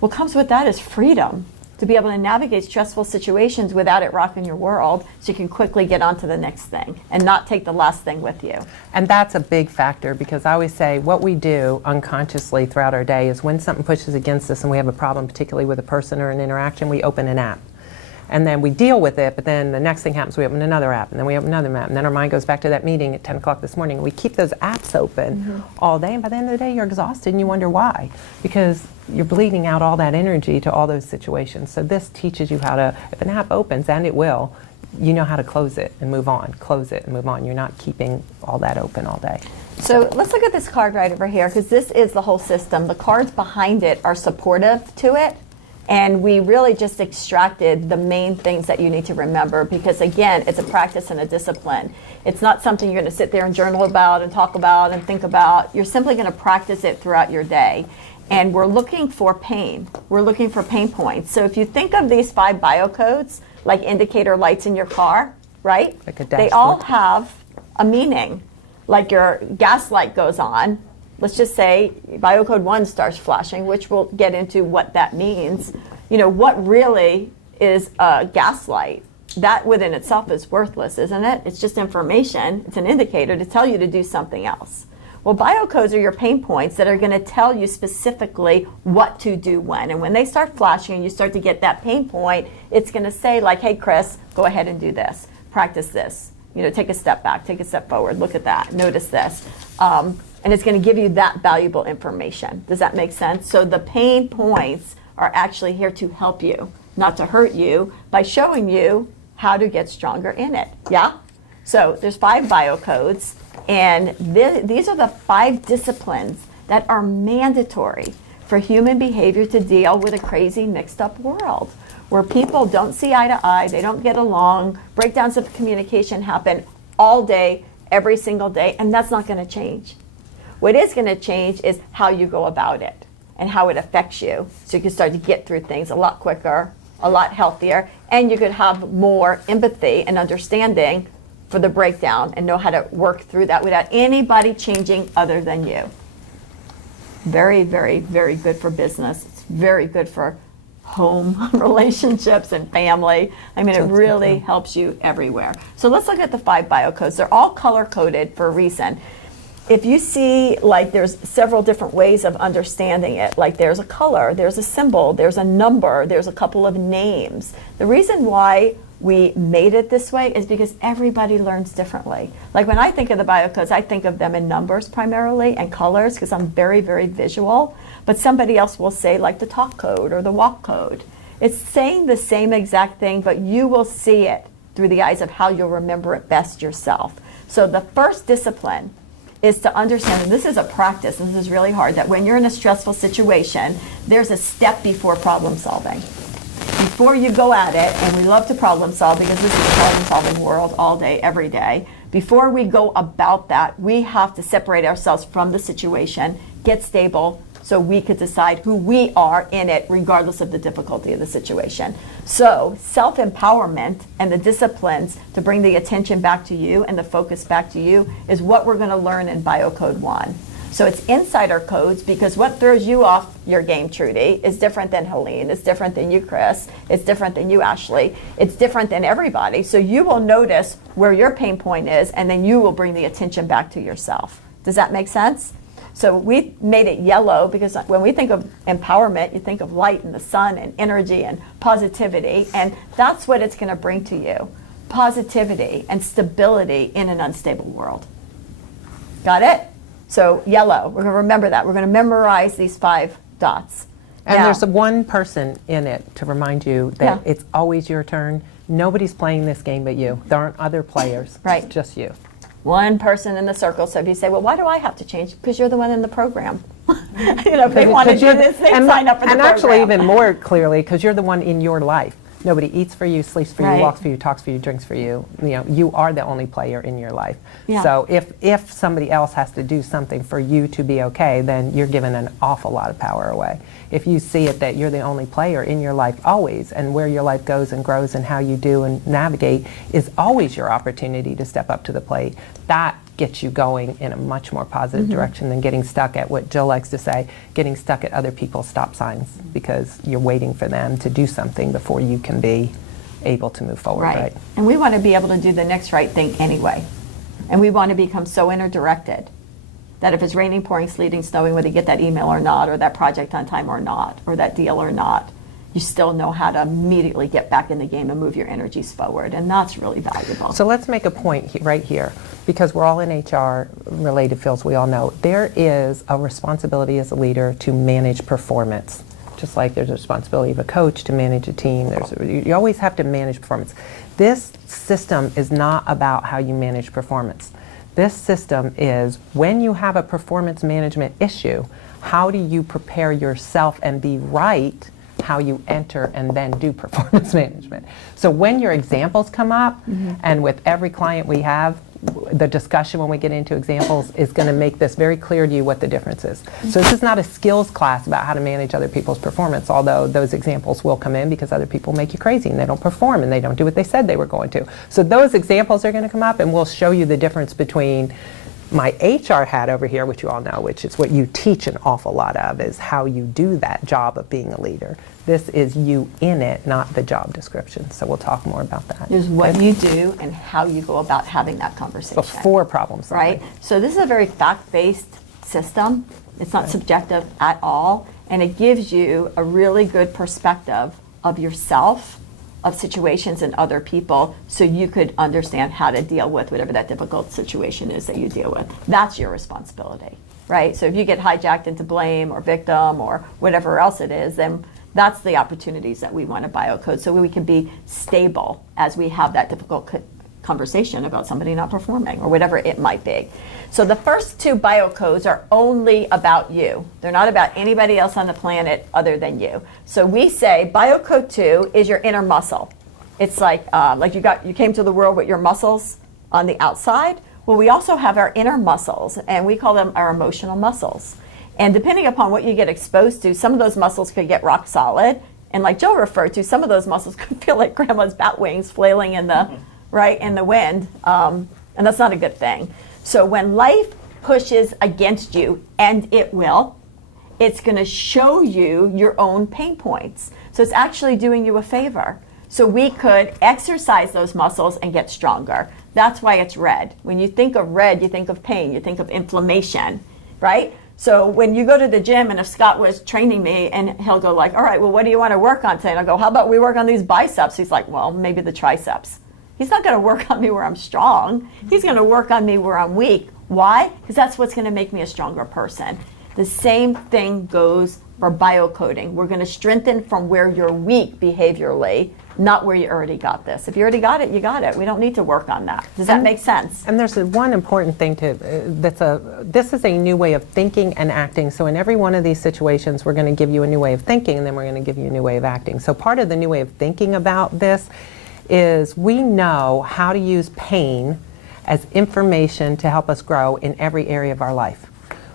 What comes with that is freedom, to be able to navigate stressful situations without it rocking your world, so you can quickly get on to the next thing and not take the last thing with you. And that's a big factor, because I always say what we do unconsciously throughout our day is when something pushes against us and we have a problem, particularly with a person or an interaction, we open an app. And then we deal with it, but then the next thing happens, we open another app, and then we open another app, and then our mind goes back to that meeting at 10 o'clock this morning, and we keep those apps open all day, and by the end of the day, you're exhausted, and you wonder why. Because you're bleeding out all that energy to all those situations. So this teaches you how to, if an app opens, and it will, you know how to close it and move on, close it and move on. You're not keeping all that open all day. So let's look at this card right over here, because this is the whole system. The cards behind it are supportive to it. And we really just extracted the main things that you need to remember, because again, it's a practice and a discipline. It's not something you're going to sit there and journal about and talk about and think about. You're simply going to practice it throughout your day. And we're looking for pain. We're looking for pain points. So if you think of these 5 biocodes like indicator lights in your car, right? Like a They all dashboard. have a meaning. Like your gas light goes on. Let's just say biocode 1 starts flashing, which we'll get into what that means. You know, what really is a gas light? That within itself is worthless, isn't it? It's just information. It's an indicator to tell you to do something else. Well, biocodes are your pain points that are going to tell you specifically what to do when. And when they start flashing and you start to get that pain point, it's going to say like, hey, Chris, go ahead and do this. Practice this. You know, take a step back, take a step forward, look at that, notice this. And it's going to give you that valuable information. Does that make sense? So the pain points are actually here to help you, not to hurt you, by showing you how to get stronger in it. Yeah? So there's 5 biocodes, and these are the 5 disciplines that are mandatory for human behavior to deal with a crazy, mixed up world where people don't see eye to eye, they don't get along, breakdowns of communication happen all day, every single day, and that's not going to change. What is going to change is how you go about it and how it affects you. So you can start to get through things a lot quicker, a lot healthier, and you could have more empathy and understanding for the breakdown and know how to work through that without anybody changing other than you. Very, very, very good for business. It's very good for home relationships and family. I mean, it really helps you everywhere. So let's look at the 5 biocodes. They're all color coded for a reason. If you see, like, there's several different ways of understanding it. Like, there's a color, there's a symbol, there's a number, there's a couple of names. The reason why we made it this way is because everybody learns differently. Like, when I think of the biocodes, I think of them in numbers primarily and colors, because I'm very, very visual. But somebody else will say, like, the talk code or the walk code. It's saying the same exact thing, but you will see it through the eyes of how you'll remember it best yourself. So the first discipline is to understand, and this is a practice, and this is really hard, that when you're in a stressful situation, there's a step before problem solving. Before you go at it, and we love to problem solve because this is a problem solving world all day, every day. Before we go about that, we have to separate ourselves from the situation, get stable, so we could decide who we are in it regardless of the difficulty of the situation. So self-empowerment and the disciplines to bring the attention back to you and the focus back to you is what we're going to learn in Biocode 1. So it's insider codes, because what throws you off your game, Trudy, is different than Helene, it's different than you, Chris, it's different than you, Ashley, it's different than everybody. So you will notice where your pain point is, and then you will bring the attention back to yourself. Does that make sense? So we made it yellow because when we think of empowerment, you think of light and the sun and energy and positivity, and that's what it's going to bring to you. Positivity and stability in an unstable world. Got it? So yellow, we're going to remember that. We're going to memorize these 5 dots. And Now- there's one person in it to remind you that Yeah. it's always your turn. Nobody's playing this game but you. There aren't other players. Right. It's just you. One person in the circle. So if you say, well, why do I have to change? Because you're the one in the program. You know, if they want to do this, they sign up for the program. And actually even more clearly, because you're the one in your life. Nobody eats for you, sleeps for you, Right. walks for you, talks for you, drinks for you. You know, you are the only player in your life. Yeah. So if somebody else has to do something for you to be okay, then you're giving an awful lot of power away. If you see it that you're the only player in your life always, and where your life goes and grows and how you do and navigate is always your opportunity to step up to the plate, that gets you going in a much more positive direction than getting stuck at what Jill likes to say, getting stuck at other people's stop signs because you're waiting for them to do something before you can be able to move forward. Right. And we want to be able to do the next right thing anyway. And we want to become so inner-directed that if it's raining, pouring, sleeting, snowing, whether you get that email or not, or that project on time or not, or that deal or not, you still know how to immediately get back in the game and move your energies forward. And that's really valuable. So let's make a point right here, because we're all in HR related fields, we all know. There is a responsibility as a leader to manage performance, just like there's a responsibility of a coach to manage a team. You always have to manage performance. This system is not about how you manage performance. This system is when you have a performance management issue, how do you prepare yourself and be right how you enter and then do performance management. So when your examples come up, and with every client we have, the discussion when we get into examples is going to make this very clear to you what the difference is. So this is not a skills class about how to manage other people's performance, although those examples will come in because other people make you crazy and they don't perform and they don't do what they said they were going to. So those examples are going to come up, and we'll show you the difference between my HR hat over here, which you all know, which is what you teach an awful lot of, is how you do that job of being a leader. This is you in it, not the job description. So we'll talk more about that. There's what you do and how you go about having that conversation. Before problem solving. Right? So this is a very fact-based system. It's not subjective at all, and it gives you a really good perspective of yourself, of situations and other people, so you could understand how to deal with whatever that difficult situation is that you deal with. That's your responsibility, right? So if you get hijacked into blame or victim or whatever else it is, then that's the opportunities that we want to biocode, so we can be stable as we have that difficult conversation about somebody not performing or whatever it might be. So the first two biocodes are only about you. They're not about anybody else on the planet other than you. So we say biocode 2 is your inner muscle. It's like you came to the world with your muscles on the outside. Well, we also have our inner muscles, and we call them our emotional muscles. And depending upon what you get exposed to, some of those muscles could get rock solid. And like Joe referred to, some of those muscles could feel like grandma's bat wings flailing in the right in the wind, and that's not a good thing. So when life pushes against you, and it will, it's going to show you your own pain points. So it's actually doing you a favor. So we could exercise those muscles and get stronger. That's why it's red. When you think of red, you think of pain, you think of inflammation, right? So when you go to the gym, and if Scott was training me, and he'll go like, all right, well, what do you want to work on today? And I'll go, how about we work on these biceps? He's like, well, maybe the triceps. He's not going to work on me where I'm strong. He's going to work on me where I'm weak. Why? Because that's what's going to make me a stronger person. The same thing goes for biocoding. We're going to strengthen from where you're weak behaviorally, not where you already got this. If you already got it, you got it. We don't need to work on that. Does that make sense? And there's one important thing this is a new way of thinking and acting. So in every one of these situations, we're going to give you a new way of thinking, and then we're going to give you a new way of acting. So part of the new way of thinking about this is we know how to use pain as information to help us grow in every area of our life.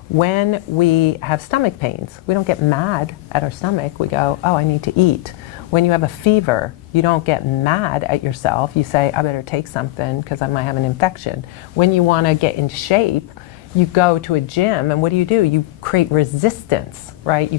When we have stomach pains, we don't get mad at our stomach. We go, oh, I need to eat. When you have a fever, you don't get mad at yourself. You say, I better take something because I might have an infection. When you want to get in shape, you go to a gym, and what do? You create resistance, right?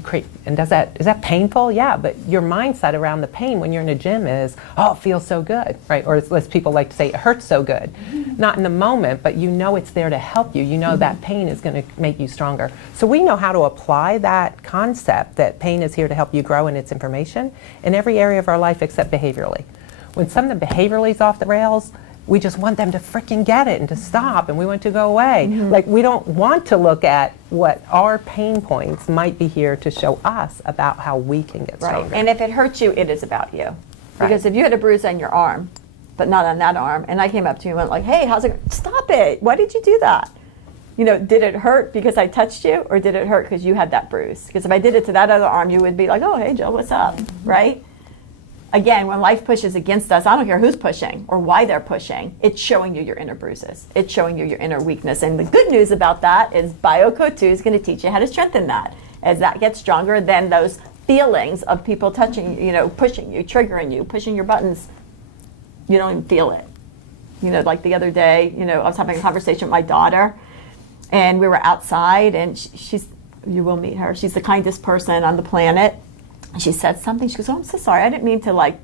And is that painful? Yeah, but your mindset around the pain when you're in a gym is, oh, it feels so good, right? Or as people like to say, it hurts so good. Not in the moment, but you know it's there to help you. You know that pain is going to make you stronger. So we know how to apply that concept that pain is here to help you grow in its information in every area of our life except behaviorally. When something behaviorally is off the rails, we just want them to freaking get it and to stop, and we want to go away. Like, we don't want to look at what our pain points might be here to show us about how we can get stronger. Right. And if it hurts you, it is about you. Because if you had a bruise on your arm, but not on that arm, and I came up to you and went like, hey, how's it going? Stop it. Why did you do that? Did it hurt because I touched you, or did it hurt because you had that bruise? Because if I did it to that other arm, you would be like, oh, hey, Jill, what's up? Right? Again, when life pushes against us, I don't care who's pushing or why they're pushing. It's showing you your inner bruises. It's showing you your inner weakness. And the good news about that is BioCode 2 is going to teach you how to strengthen that. As that gets stronger, then those feelings of people touching you, pushing you, triggering you, pushing your buttons, you don't even feel it. Like the other day, I was having a conversation with my daughter, and we were outside, and you will meet her. She's the kindest person on the planet. She said something. She goes, oh, I'm so sorry. I didn't mean to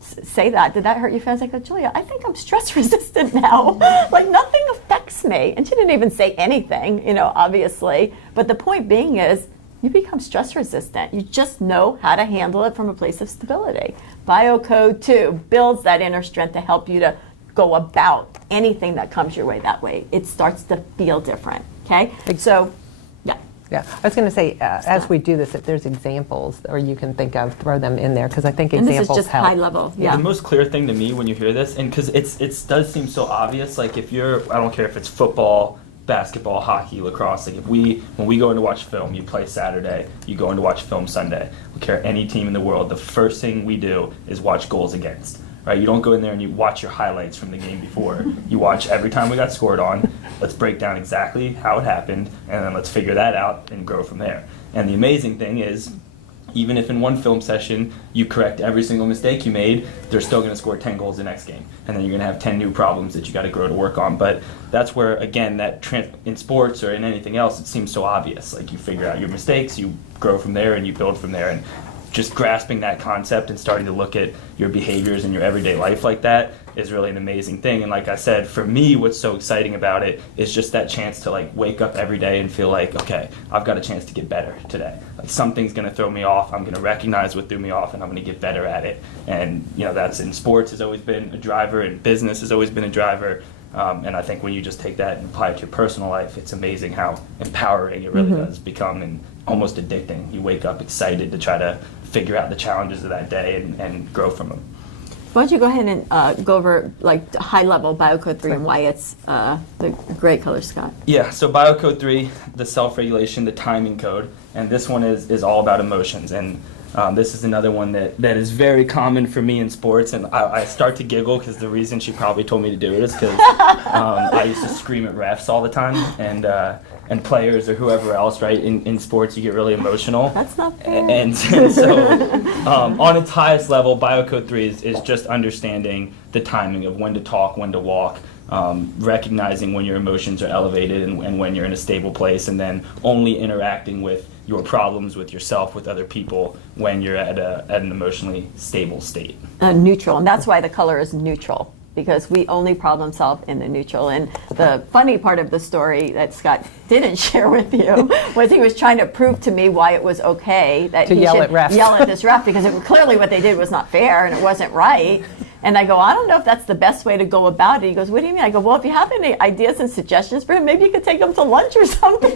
say that. Did that hurt your feelings? I go, Julia, I think I'm stress resistant now. Like, nothing affects me. And she didn't even say anything, obviously. But the point being is, you become stress resistant. You just know how to handle it from a place of stability. BioCode 2 builds that inner strength to help you to go about anything that comes your way that way. It starts to feel different, okay? So, yeah. Yeah, I was going to say, as we do this, if there's examples or you can think of, throw them in there, because I think And this is examples just help. high level, yeah. The most clear thing to me when you hear this, and because it does seem so obvious, like if you're, I don't care if it's football, basketball, hockey, lacrosse, like when we go in to watch film, you play Saturday, you go in to watch film Sunday. We care any team in the world, the first thing we do is watch goals against. Right, you don't go in there and you watch your highlights from the game before. You watch every time we got scored on. Let's break down exactly how it happened, and then let's figure that out and grow from there. And the amazing thing is, even if in one film session you correct every single mistake you made, they're still going to score 10 goals the next game. And then you're going to have 10 new problems that you got to grow to work on. But that's where, again, in sports or in anything else, it seems so obvious. Like you figure out your mistakes, you grow from there, and you build from there. And just grasping that concept and starting to look at your behaviors in your everyday life like that is really an amazing thing. And like I said, for me, what's so exciting about it is just that chance to like wake up every day and feel like, okay, I've got a chance to get better today. Like something's going to throw me off. I'm going to recognize what threw me off, and I'm going to get better at it. And that's in sports has always been a driver, and business has always been a driver. And I think when you just take that and apply it to your personal life, it's amazing how empowering it really does become, and almost addicting. You wake up excited to try to figure out the challenges of that day and grow from them. Why don't you go ahead and go over like high level Biocode 3 and why it's the gray color, Scott? Yeah, so Biocode 3, the self-regulation, the timing code, and this one is all about emotions. And this is another one that is very common for me in sports, and I start to giggle because the reason she probably told me to do it is because I used to scream at refs all the time, and players or whoever else, right? In sports, you get really emotional. That's not fair. And so, on its highest level, Biocode 3 is just understanding the timing of when to talk, when to walk, recognizing when your emotions are elevated and when you're in a stable place, and then only interacting with your problems with yourself, with other people, when you're at an emotionally stable state. Neutral, and that's why the color is neutral, because we only problem solve in the neutral. And the funny part of the story that Scott didn't share with you was he was trying to prove to me why it was okay that To he yell should at refs. yell at this ref, because clearly what they did was not fair and it wasn't right. And I go, I don't know if that's the best way to go about it. He goes, what do you mean? I go, well, if you have any ideas and suggestions for him, maybe you could take him to lunch or something.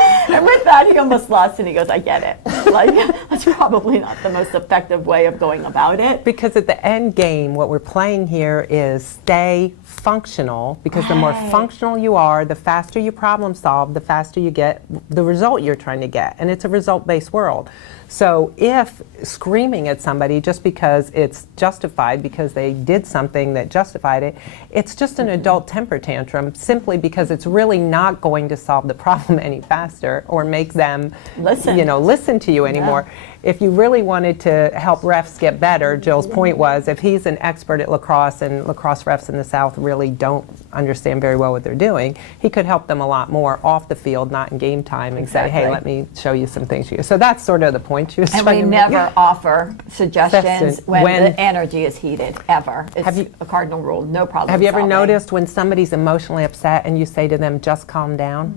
And with that, he almost lost, and he goes, I get it. Like, that's probably not the most effective way of going about it. Because at the end game, what we're playing here is stay functional, because the more Right. functional you are, the faster you problem solve, the faster you get the result you're trying to get. And it's a result-based world. So if screaming at somebody just because it's justified, because they did something that justified it, it's just an adult temper tantrum, simply because it's really not going to solve the problem any faster or make them listen to you anymore. If you really wanted to help refs get better, Jill's point was, if he's an expert at lacrosse, and lacrosse refs in the South really don't understand very well what they're doing, he could help them a lot more off the field, not in game time, and say, hey, Exactly. let me show you some things. So that's sort of the point she was And trying we to make. never offer suggestions Suggestion. when When- the energy is heated, ever. It's Have you- a cardinal rule, no problem Have you ever solving. noticed when somebody's emotionally upset and you say to them, just calm down?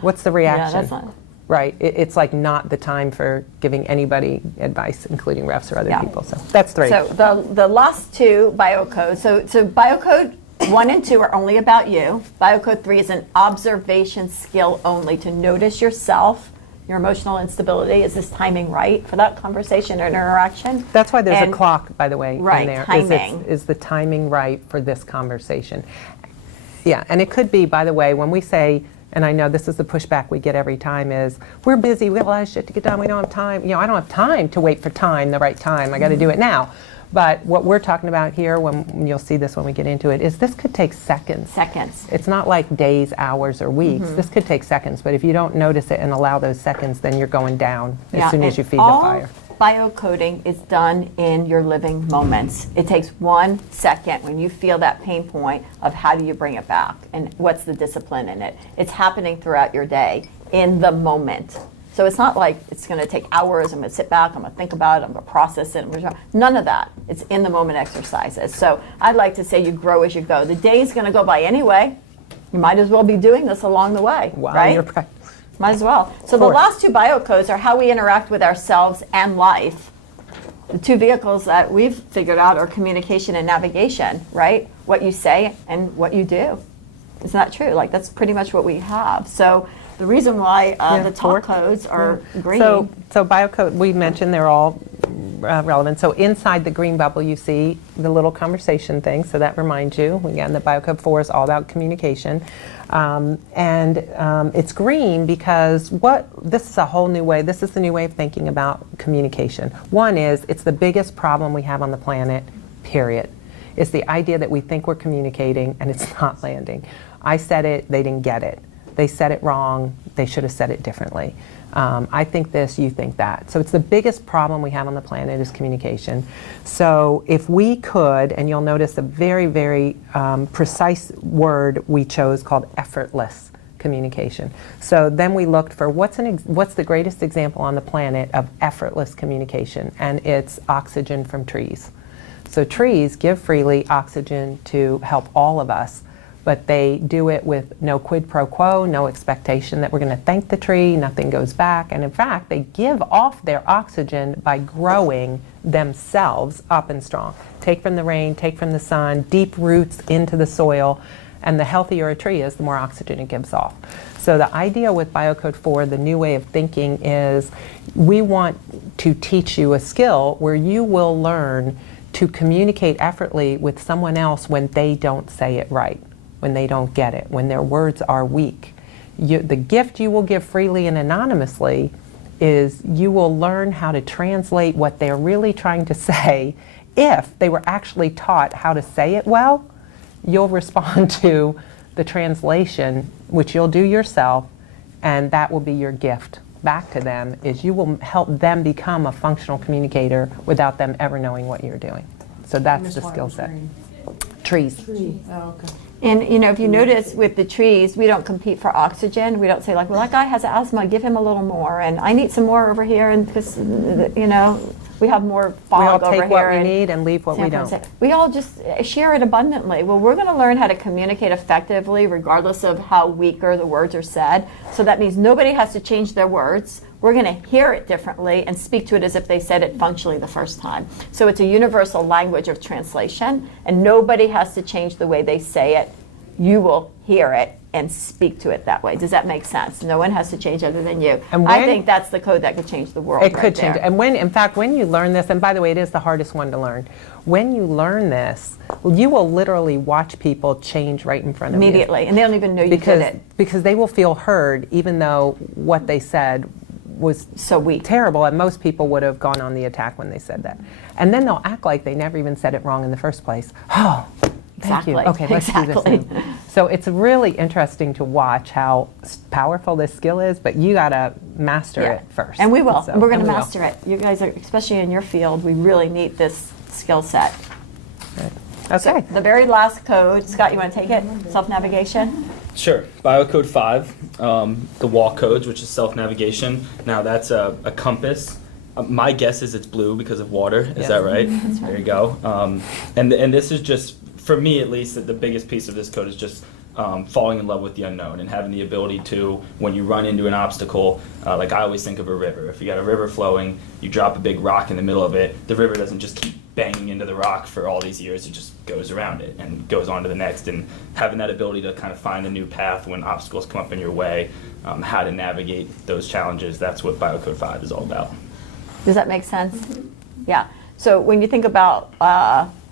What's the Yeah, reaction? that's not. Right. It's like not the time for giving anybody advice, including refs or other Yeah. people. So that's 3. So the last two Biocode, so Biocode 1 and 2 are only about you. Biocode 3 is an observation skill only, to notice yourself, your emotional instability. Is this timing right for that conversation or interaction? That's why there's And- a clock, by the way, Right, in there. timing. Is the timing right for this conversation? Yeah, and it could be, by the way, when we say, and I know this is the pushback we get every time, is we're busy, we have a lot of shit to get done, we don't have time. I don't have time to wait for time, the right time. I got to do it now. But what we're talking about here, when you'll see this when we get into it, is this could take seconds. Seconds. It's not like days, hours, or weeks. This could take seconds, but if you don't notice it and allow those seconds, then you're going down as soon as you feed the fire. Biocoding is done in your living moments. It takes 1 second when you feel that pain point of how do you bring it back and what's the discipline in it. It's happening throughout your day in the moment. So it's not like it's going to take hours. I'm going to sit back, I'm going to think about it, I'm going to process it. None of that. It's in the moment exercises. So I'd like to say you grow as you go. The day's going to go by anyway. You might as well be doing this along the way, Wow, right? you're right. Might as well. So the course. last two biocodes are how we interact with ourselves and life. The two vehicles that we've figured out are communication and navigation, right? What you say and what you do. Isn't that true? Like, that's pretty much what we have. So the reason why Yeah, the four. top codes are green. So biocode, we mentioned they're all relevant. So inside the green bubble, you see the little conversation thing. So that reminds you, again, that biocode 4 is all about communication. It's green because this is a whole new way, this is the new way of thinking about communication. One is, it's the biggest problem we have on the planet, period. It's the idea that we think we're communicating and it's not landing. I said it, they didn't get it. They said it wrong, they should have said it differently. I think this, you think that. So it's the biggest problem we have on the planet is communication. So if we could, and you'll notice a very, very precise word we chose called effortless communication. So then we looked for what's the greatest example on the planet of effortless communication, and it's oxygen from trees. So trees give freely oxygen to help all of us, but they do it with no quid pro quo, no expectation that we're going to thank the tree, nothing goes back. And in fact, they give off their oxygen by growing themselves up and strong. Take from the rain, take from the sun, deep roots into the soil. And the healthier a tree is, the more oxygen it gives off. So the idea with Biocode 4, the new way of thinking is we want to teach you a skill where you will learn to communicate effortlessly with someone else when they don't say it right, when they don't get it, when their words are weak. The gift you will give freely and anonymously is you will learn how to translate what they're really trying to say. If they were actually taught how to say it well, you'll respond to the translation, which you'll do yourself, and that will be your gift back to them, is you will help them become a functional communicator without them ever knowing what you're doing. So that's Miss the White skill was set. green. Trees. Oh, okay. And if you notice with the trees, we don't compete for oxygen. We don't say like, well, that guy has asthma, give him a little more, and I need some more over here, and because we have more We all fog over take what here. we in need and leave what we San don't. Francisco. We all just share it abundantly. Well, we're going to learn how to communicate effectively regardless of how weaker the words are said. So that means nobody has to change their words. We're going to hear it differently and speak to it as if they said it functionally the first time. So it's a universal language of translation, and nobody has to change the way they say it. You will hear it and speak to it that way. Does that make sense? No one has to change other than you. And I when- think that's the code that could change the world. It right could change. there. And in fact, when you learn this, and by the way, it is the hardest one to learn. When you learn this, you will literally watch people change right in front of you. Immediately, and they don't even know you did it. Because they will feel heard, even though what they said was So weak. terrible, and most people would have gone on the attack when they said that. And then they'll act like they never even said it wrong in the first place. Oh, thank you. Exactly. Okay, let's do Exactly. this now. So it's really interesting to watch how powerful this skill is, but you gotta master Yeah. it first. And we will. So- and we're going to and we will. master it. You guys are, especially in your field, we really need this skill set. Okay. The very last code, Scott, you want to take it? Self-navigation? Sure. Biocode 5, the wall codes, which is self-navigation. Now that's a compass. My guess is it's blue because of water. Is Yes. that right? There you go. And this is just, for me at least, the biggest piece of this code is just falling in love with the unknown and having the ability to, when you run into an obstacle, like I always think of a river. If you got a river flowing, you drop a big rock in the middle of it, the river doesn't just keep banging into the rock for all these years, it just goes around it and goes on to the next. And having that ability to kind of find a new path when obstacles come up in your way, how to navigate those challenges, that's what Biocode 5 is all about. Does that make sense? Yeah. So when you think about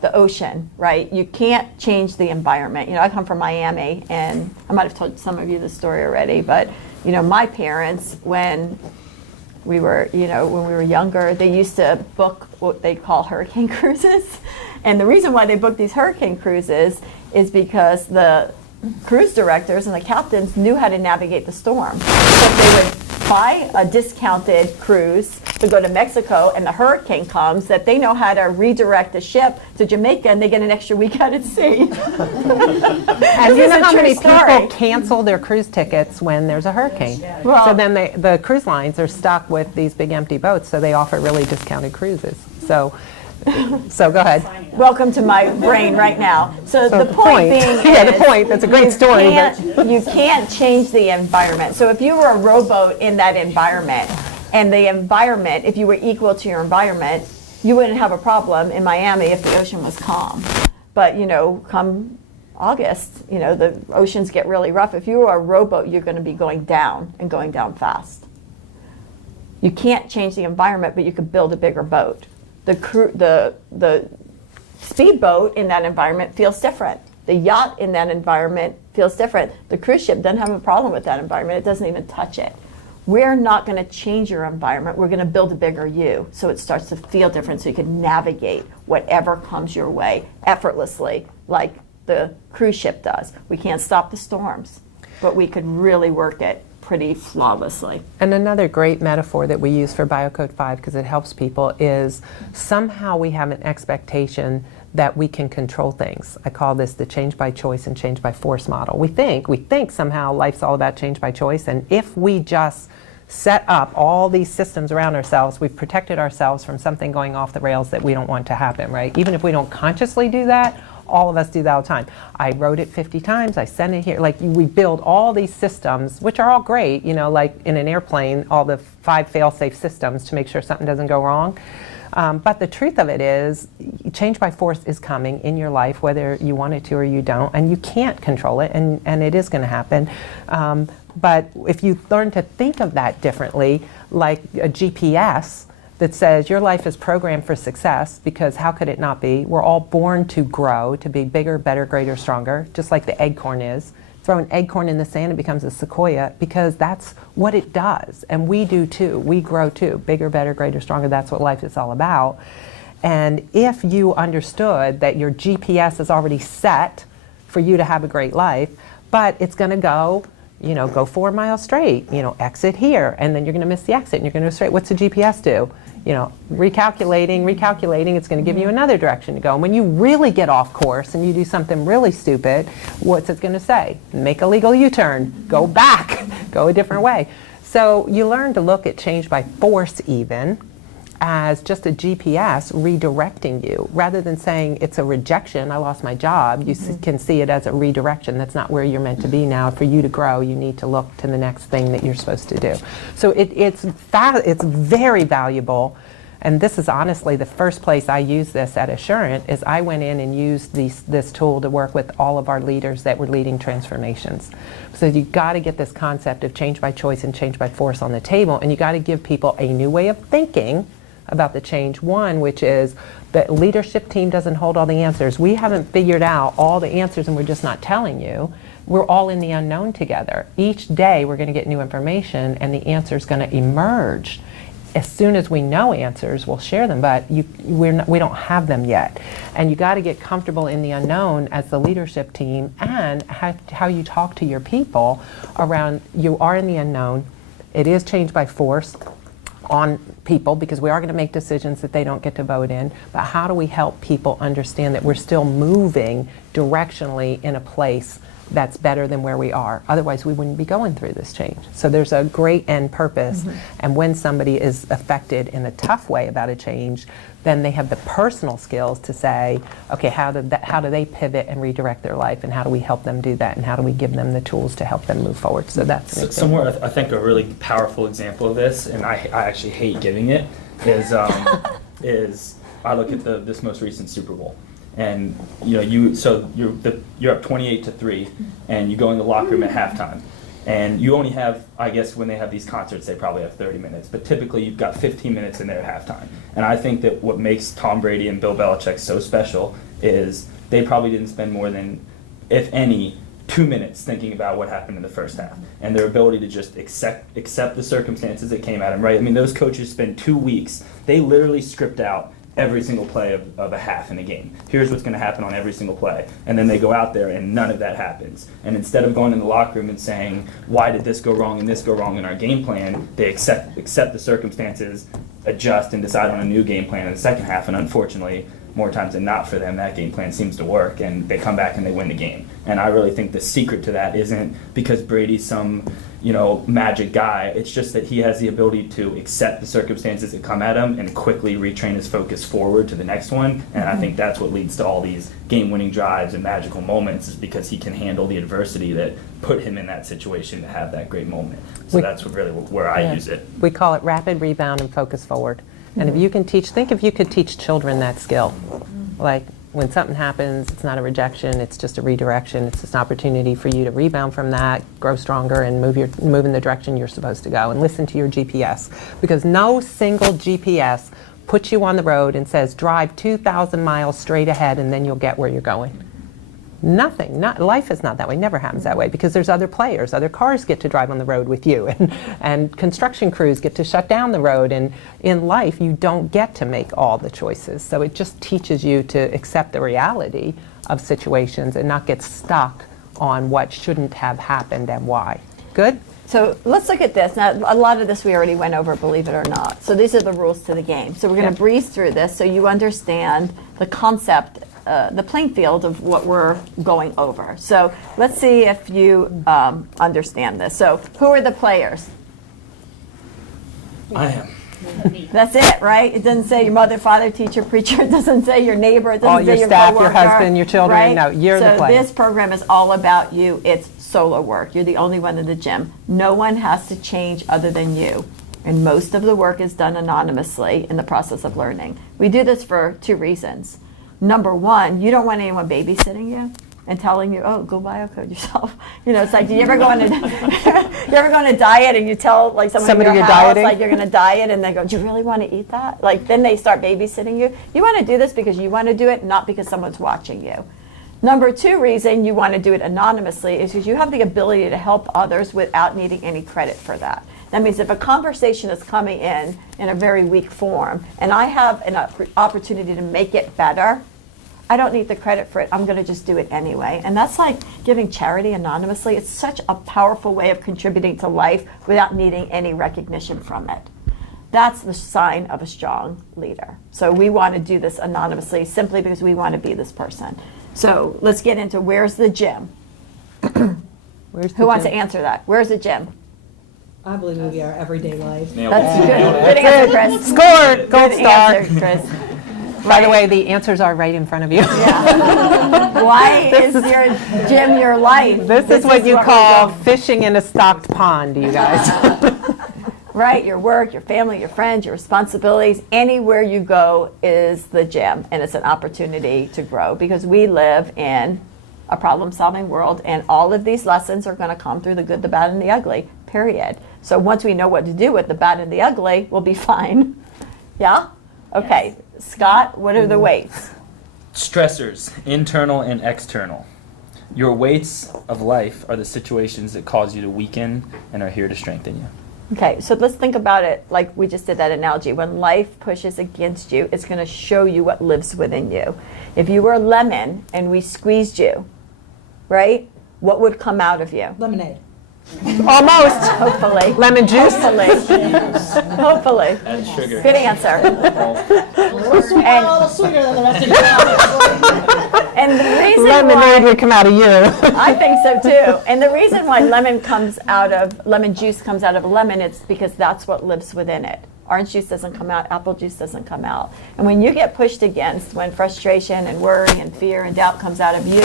the ocean, right, you can't change the environment. I come from Miami, and I might have told some of you the story already, but, my parents, when we were younger, they used to book what they call hurricane cruises. And the reason why they booked these hurricane cruises is because the cruise directors and the captains knew how to navigate the storm. So they would buy a discounted cruise to go to Mexico, and the hurricane comes, that they know how to redirect the ship to Jamaica, and they get an extra week out at sea. And This you is know a how true many story. people cancel their cruise tickets when there's a hurricane? Well- So then the cruise lines are stuck with these big empty boats, so they offer really discounted cruises. So go ahead. Welcome to my brain right now. So So the point being yeah, the is point, that's a great story. you can't change the environment. So if you were a rowboat in that environment, and the environment, if you were equal to your environment, you wouldn't have a problem in Miami if the ocean was calm. But come August, you know, the oceans get really rough. If you are a rowboat, you're going to be going down and going down fast. You can't change the environment, but you could build a bigger boat. The speedboat in that environment feels different. The yacht in that environment feels different. The cruise ship doesn't have a problem with that environment. It doesn't even touch it. We're not going to change your environment. We're going to build a bigger you so it starts to feel different so you can navigate whatever comes your way effortlessly like the cruise ship does. We can't stop the storms, but we could really work it pretty flawlessly. And another great metaphor that we use for Biocode 5, because it helps people, is somehow we have an expectation that we can control things. I call this the change by choice and change by force model. We think somehow life's all about change by choice, and if we just set up all these systems around ourselves, we've protected ourselves from something going off the rails that we don't want to happen, right? Even if we don't consciously do that, all of us do that all the time. I wrote it 50 times, I sent it here. Like, we build all these systems, which are all great, you know, like in an airplane, all the 5 fail-safe systems to make sure something doesn't go wrong. But the truth of it is, change by force is coming in your life, whether you want it to or you don't, and you can't control it, and it is going to happen. But if you learn to think of that differently, like a GPS that says your life is programmed for success, because how could it not be? We're all born to grow, to be bigger, better, greater, stronger, just like the acorn is. Throw an acorn in the sand, it becomes a sequoia, because that's what it does. And we do too. We grow too. Bigger, better, greater, stronger. That's what life is all about. And if you understood that your GPS is already set for you to have a great life, but it's going to go 4 miles straight, exit here, and then you're going to miss the exit and you're going to go straight. What's the GPS do? Recalculating, it's going to give you another direction to go. And when you really get off course and you do something really stupid, what's it going to say? Make a legal U-turn, go back, go a different way. So you learn to look at change by force even as just a GPS redirecting you, rather than saying it's a rejection, I lost my job. You can see it as a redirection. That's not where you're meant to be now. For you to grow, you need to look to the next thing that you're supposed to do. So it's very valuable. And this is honestly the first place I used this at Assurant, is I went in and used this tool to work with all of our leaders that were leading transformations. So you got to get this concept of change by choice and change by force on the table, and you got to give people a new way of thinking about the change. One, which is the leadership team doesn't hold all the answers. We haven't figured out all the answers and we're just not telling you. We're all in the unknown together. Each day we're going to get new information and the answer is going to emerge. As soon as we know answers, we'll share them, but we don't have them yet. And you got to get comfortable in the unknown as the leadership team, and how you talk to your people around, you are in the unknown. It is change by force on people, because we are going to make decisions that they don't get to vote in, but how do we help people understand that we're still moving directionally in a place that's better than where we are? Otherwise we wouldn't be going through this change. So there's a great end purpose, and when somebody is affected in a tough way about a change, then they have the personal skills to say, okay, how do they pivot and redirect their life, and how do we help them do that, and how do we give them the tools to help them move forward? So that's an example. Somewhere I think a really powerful example of this, and I actually hate giving it, is I look at this most recent Super Bowl. And you're up 28-3, and you go in the locker room at halftime, and you only have, I guess when they have these concerts, they probably have 30 minutes, but typically you've got 15 minutes in there at halftime. And I think that what makes Tom Brady and Bill Belichick so special is they probably didn't spend more than, if any, 2 minutes thinking about what happened in the first half, and their ability to just accept the circumstances that came at them, right? I mean, those coaches spend 2 weeks, they literally script out every single play of a half in a game. Here's what's going to happen on every single play. And then they go out there and none of that happens. And instead of going in the locker room and saying, why did this go wrong and this go wrong in our game plan, they accept the circumstances, adjust, and decide on a new game plan in the second half. And unfortunately, more times than not for them, that game plan seems to work, and they come back and they win the game. And I really think the secret to that isn't because Brady's some magic guy. It's just that he has the ability to accept the circumstances that come at him and quickly retrain his focus forward to the next one. And I think that's what leads to all these game-winning drives and magical moments, is because he can handle the adversity that put him in that situation to have that great moment. So that's really where I use it. We call it rapid rebound and focus forward. And if you could teach children that skill, like, when something happens, it's not a rejection, it's just a redirection. It's just an opportunity for you to rebound from that, grow stronger, and move in the direction you're supposed to go. And listen to your GPS, because no single GPS puts you on the road and says, drive 2,000 miles straight ahead and then you'll get where you're going. Nothing. Life is not that way. Never happens that way, because there's other players. Other cars get to drive on the road with you, and construction crews get to shut down the road. And in life, you don't get to make all the choices. So it just teaches you to accept the reality of situations and not get stuck on what shouldn't have happened and why. Good? So let's look at this. Now, a lot of this we already went over, believe it or not. So these are the rules to the game. So we're going to breeze through this so you understand the concept, the playing field of what we're going over. So let's see if you understand this. So who are the players? I am. That's it, right? It doesn't say your mother, father, teacher, preacher. It doesn't say your neighbor. It doesn't All say your your staff, your coworker, husband, your children. right? No, you're the So player. this program is all about you. It's solo work. You're the only one in the gym. No one has to change other than you. And most of the work is done anonymously in the process of learning. We do this for two reasons. Number one, you don't want anyone babysitting you and telling you, oh, go biocode yourself. You know, it's like, do you ever go on a, you ever go on a diet and you tell like someone Somebody in your you're house, dieting? like you're going to diet, and they go, do you really want to eat that? Like then they start babysitting you. You want to do this because you want to do it, not because someone's watching you. Number two reason you want to do it anonymously is because you have the ability to help others without needing any credit for that. That means if a conversation is coming in a very weak form, and I have an opportunity to make it better, I don't need the credit for it. I'm going to just do it anyway. And that's like giving charity anonymously. It's such a powerful way of contributing to life without needing any recognition from it. That's the sign of a strong leader. So we want to do this anonymously simply because we want to be this person. So let's get into where's the gym? Where's the Who wants to gym? answer that? Where's the gym? I believe it would be our everyday life. Nailed That's it. good. Nailed it. Good answer, Chris. Scored! Gold Good star. answer, Chris. By the way, the answers are right in front of you. Yeah. Why is your gym your life? This is what you we're call going- fishing in a stocked pond, you guys. Right, your work, your family, your friends, your responsibilities, anywhere you go is the gym, and it's an opportunity to grow because we live in a problem-solving world, and all of these lessons are going to come through the good, the bad, and the ugly, period. So once we know what to do with the bad and the ugly, we'll be fine. Yeah? Okay. Scott, what are the weights? Stressors, internal and external. Your weights of life are the situations that cause you to weaken and are here to strengthen you. Okay, so let's think about it like we just did that analogy. When life pushes against you, it's going to show you what lives within you. If you were a lemon and we squeezed you, right, what would come out of you? Lemonade. Almost. Hopefully. Lemon juice. Hopefully. Hopefully. Add sugar. Good answer. A little sweeter, a little sweeter than the rest of your And the reason Lemonade why, would come out of you. I think so too. And the reason why lemon juice comes out of a lemon, it's because that's what lives within it. Orange juice doesn't come out, apple juice doesn't come out. And when you get pushed against, when frustration and worry and fear and doubt comes out of you,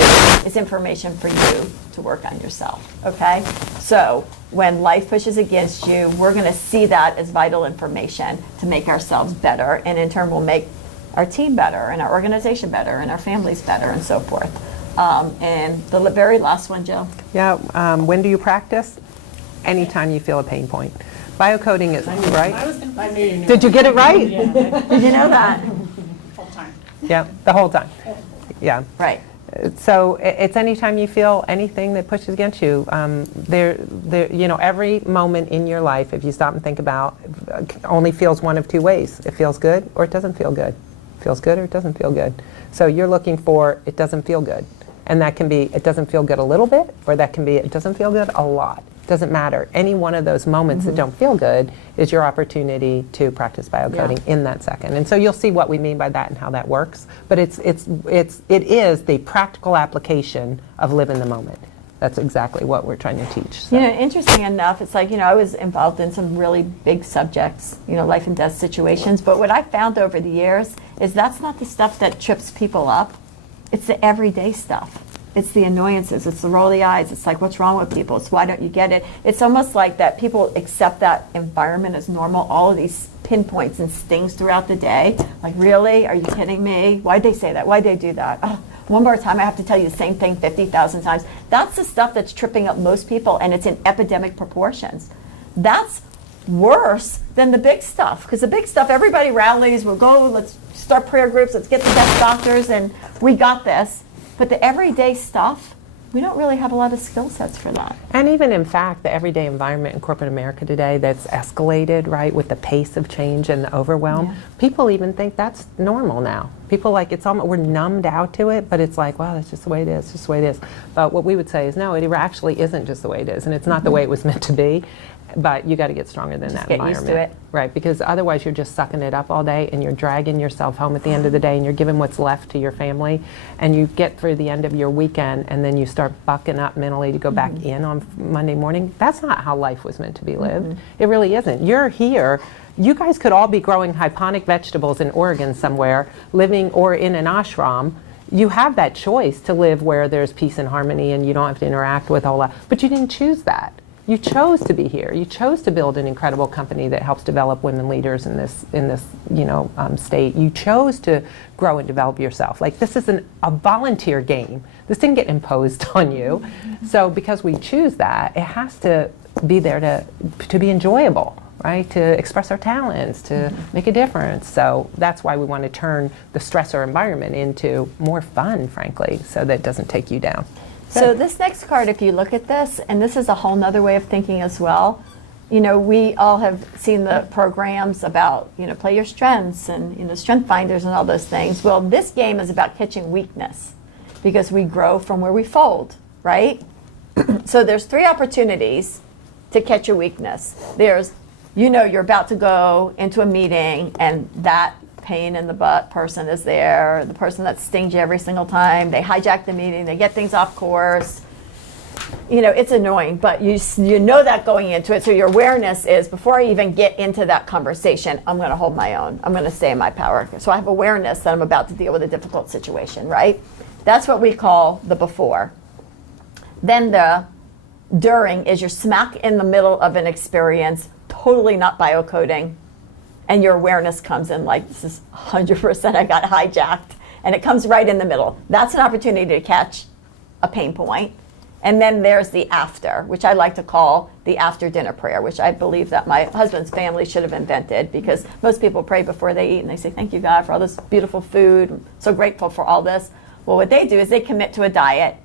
it's information for you to work on yourself, okay? So when life pushes against you, we're gonna see that as vital information to make ourselves better, and in turn will make our team better, and our organization better, and our families better, and so forth. And the very last one, Jill. Yeah. When do you practice? Anytime you feel a pain point. Biocoding is right. I knew you knew. Did you get it right? Did you know that? Yeah, the whole time. Yeah. Right. So it's anytime you feel anything that pushes against you. Every moment in your life, if you stop and think about, only feels one of two ways. It feels good or it doesn't feel good. It feels good or it doesn't feel good. So you're looking for it doesn't feel good. And that can be it doesn't feel good a little bit, or that can be it doesn't feel good a lot. Doesn't matter. Any one of those moments that don't feel good is your opportunity to practice biocoding in that second. And so you'll see what we mean by that and how that works. But it is the practical application of live in the moment. That's exactly what we're trying to teach. So. You know, interesting enough, it's like, I was involved in some really big subjects, life and death situations. But what I found over the years is that's not the stuff that trips people up. It's the everyday stuff. It's the annoyances. It's the roll of the eyes. It's like, what's wrong with people? It's why don't you get it? It's almost like that people accept that environment as normal. All of these pinpoints and stings throughout the day. Like, really? Are you kidding me? Why'd they say that? Why'd they do that? Oh, one more time, I have to tell you the same thing 50,000 times. That's the stuff that's tripping up most people, and it's in epidemic proportions. That's worse than the big stuff, because the big stuff, everybody rallies, we'll go, let's start prayer groups, let's get the best doctors, and we got this. But the everyday stuff, we don't really have a lot of skill sets for that. And even in fact, the everyday environment in corporate America today that's escalated, right, with the pace of change and the overwhelm, Yeah. people even think that's normal now. People like, it's almost, we're numbed out to it, but it's like, well, that's just the way it is, just the way it is. But what we would say is, no, it actually isn't just the way it is, and it's not the way it was meant to be. But you got to get stronger than that get environment. used to it. Right, because otherwise you're just sucking it up all day and you're dragging yourself home at the end of the day and you're giving what's left to your family, and you get through the end of your weekend and then you start bucking up mentally to go back in on Monday morning. That's not how life was meant to be lived. It really isn't. You're here. You guys could all be growing hydroponic vegetables in Oregon somewhere, living or in an ashram. You have that choice to live where there's peace and harmony and you don't have to interact with all that. But you didn't choose that. You chose to be here. You chose to build an incredible company that helps develop women leaders in this state. You chose to grow and develop yourself. Like, this isn't a volunteer game. This didn't get imposed on you. So because we choose that, it has to be there to be enjoyable, right? To express our talents, to make a difference. So that's why we want to turn the stressor environment into more fun, frankly, so that it doesn't take you down. So this next card, if you look at this, and this is a whole nother way of thinking as well, we all have seen the programs about, play your strengths and, strength finders and all those things. Well, this game is about catching weakness, because we grow from where we fold, right? So there's 3 opportunities to catch a weakness. There's, you're about to go into a meeting and that pain in the butt person is there, the person that stings you every single time, they hijack the meeting, they get things off course. It's annoying, but you know that going into it, so your awareness is, before I even get into that conversation, I'm going to hold my own, I'm going to stay in my power. So I have awareness that I'm about to deal with a difficult situation, right? That's what we call the before. Then the during is you're smack in the middle of an experience, totally not biocoding, and your awareness comes in like, this is 100% I got hijacked, and it comes right in the middle. That's an opportunity to catch a pain point. And then there's the after, which I like to call the after dinner prayer, which I believe that my husband's family should have invented, because most people pray before they eat and they say, thank you, God, for all this beautiful food. I'm so grateful for all this. Well, what they do is they commit to a diet.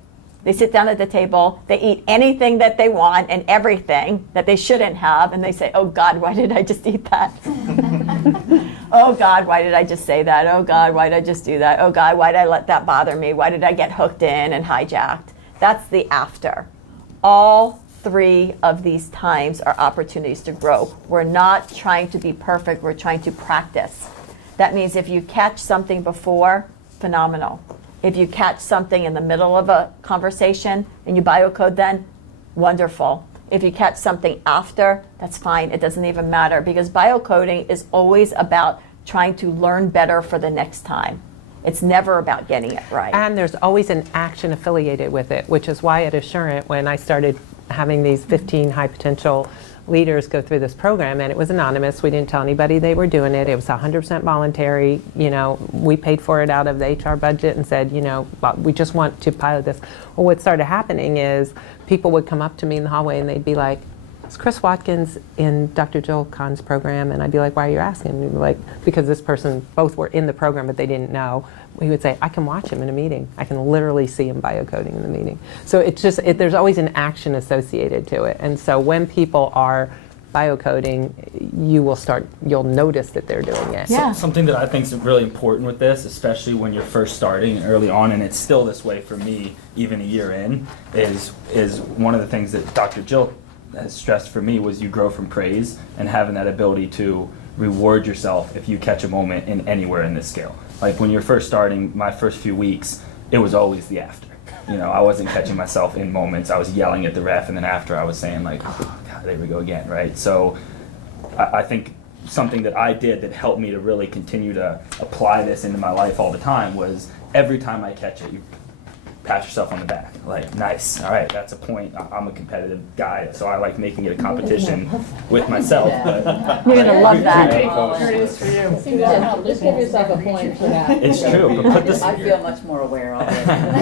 They sit down at the table, they eat anything that they want and everything that they shouldn't have, and they say, oh God, why did I just eat that? Oh God, why did I just say that? Oh God, why did I just do that? Oh God, why did I let that bother me? Why did I get hooked in and hijacked? That's the after. All 3 of these times are opportunities to grow. We're not trying to be perfect, we're trying to practice. That means if you catch something before, phenomenal. If you catch something in the middle of a conversation and you biocode then, wonderful. If you catch something after, that's fine. It doesn't even matter, because biocoding is always about trying to learn better for the next time. It's never about getting it right. And there's always an action affiliated with it, which is why at Assurant, when I started having these 15 high potential leaders go through this program, and it was anonymous. We didn't tell anybody they were doing it. It was 100% voluntary. We paid for it out of the HR budget and said, we just want to pilot this. Well, what started happening is people would come up to me in the hallway and they'd be like, is Chris Watkins in Dr. Jill Kahn's program? And I'd be like, why are you asking? And he'd be like, because this person, both were in the program, but they didn't know. He would say, I can watch him in a meeting. I can literally see him biocoding in the meeting. So it's just, there's always an action associated to it. And so when people are biocoding, you'll notice that they're doing it. Yeah. Something that I think is really important with this, especially when you're first starting early on, and it's still this way for me, even a year in, is one of the things that Dr. Jill has stressed for me was you grow from praise and having that ability to reward yourself if you catch a moment in anywhere in this scale. Like when you're first starting, my first few weeks, it was always the after. I wasn't catching myself in moments. I was yelling at the ref, and then after I was saying like, oh God, there we go again, right? So I think something that I did that helped me to really continue to apply this into my life all the time was every time I catch it, you pat yourself on the back. Like, nice. All right, that's a point. I'm a competitive guy, so I like making it a competition with myself. But You're gonna love that. Here it is for you. Seems to help. Just give yourself a point for that. it's true. But put this. I feel much more aware already.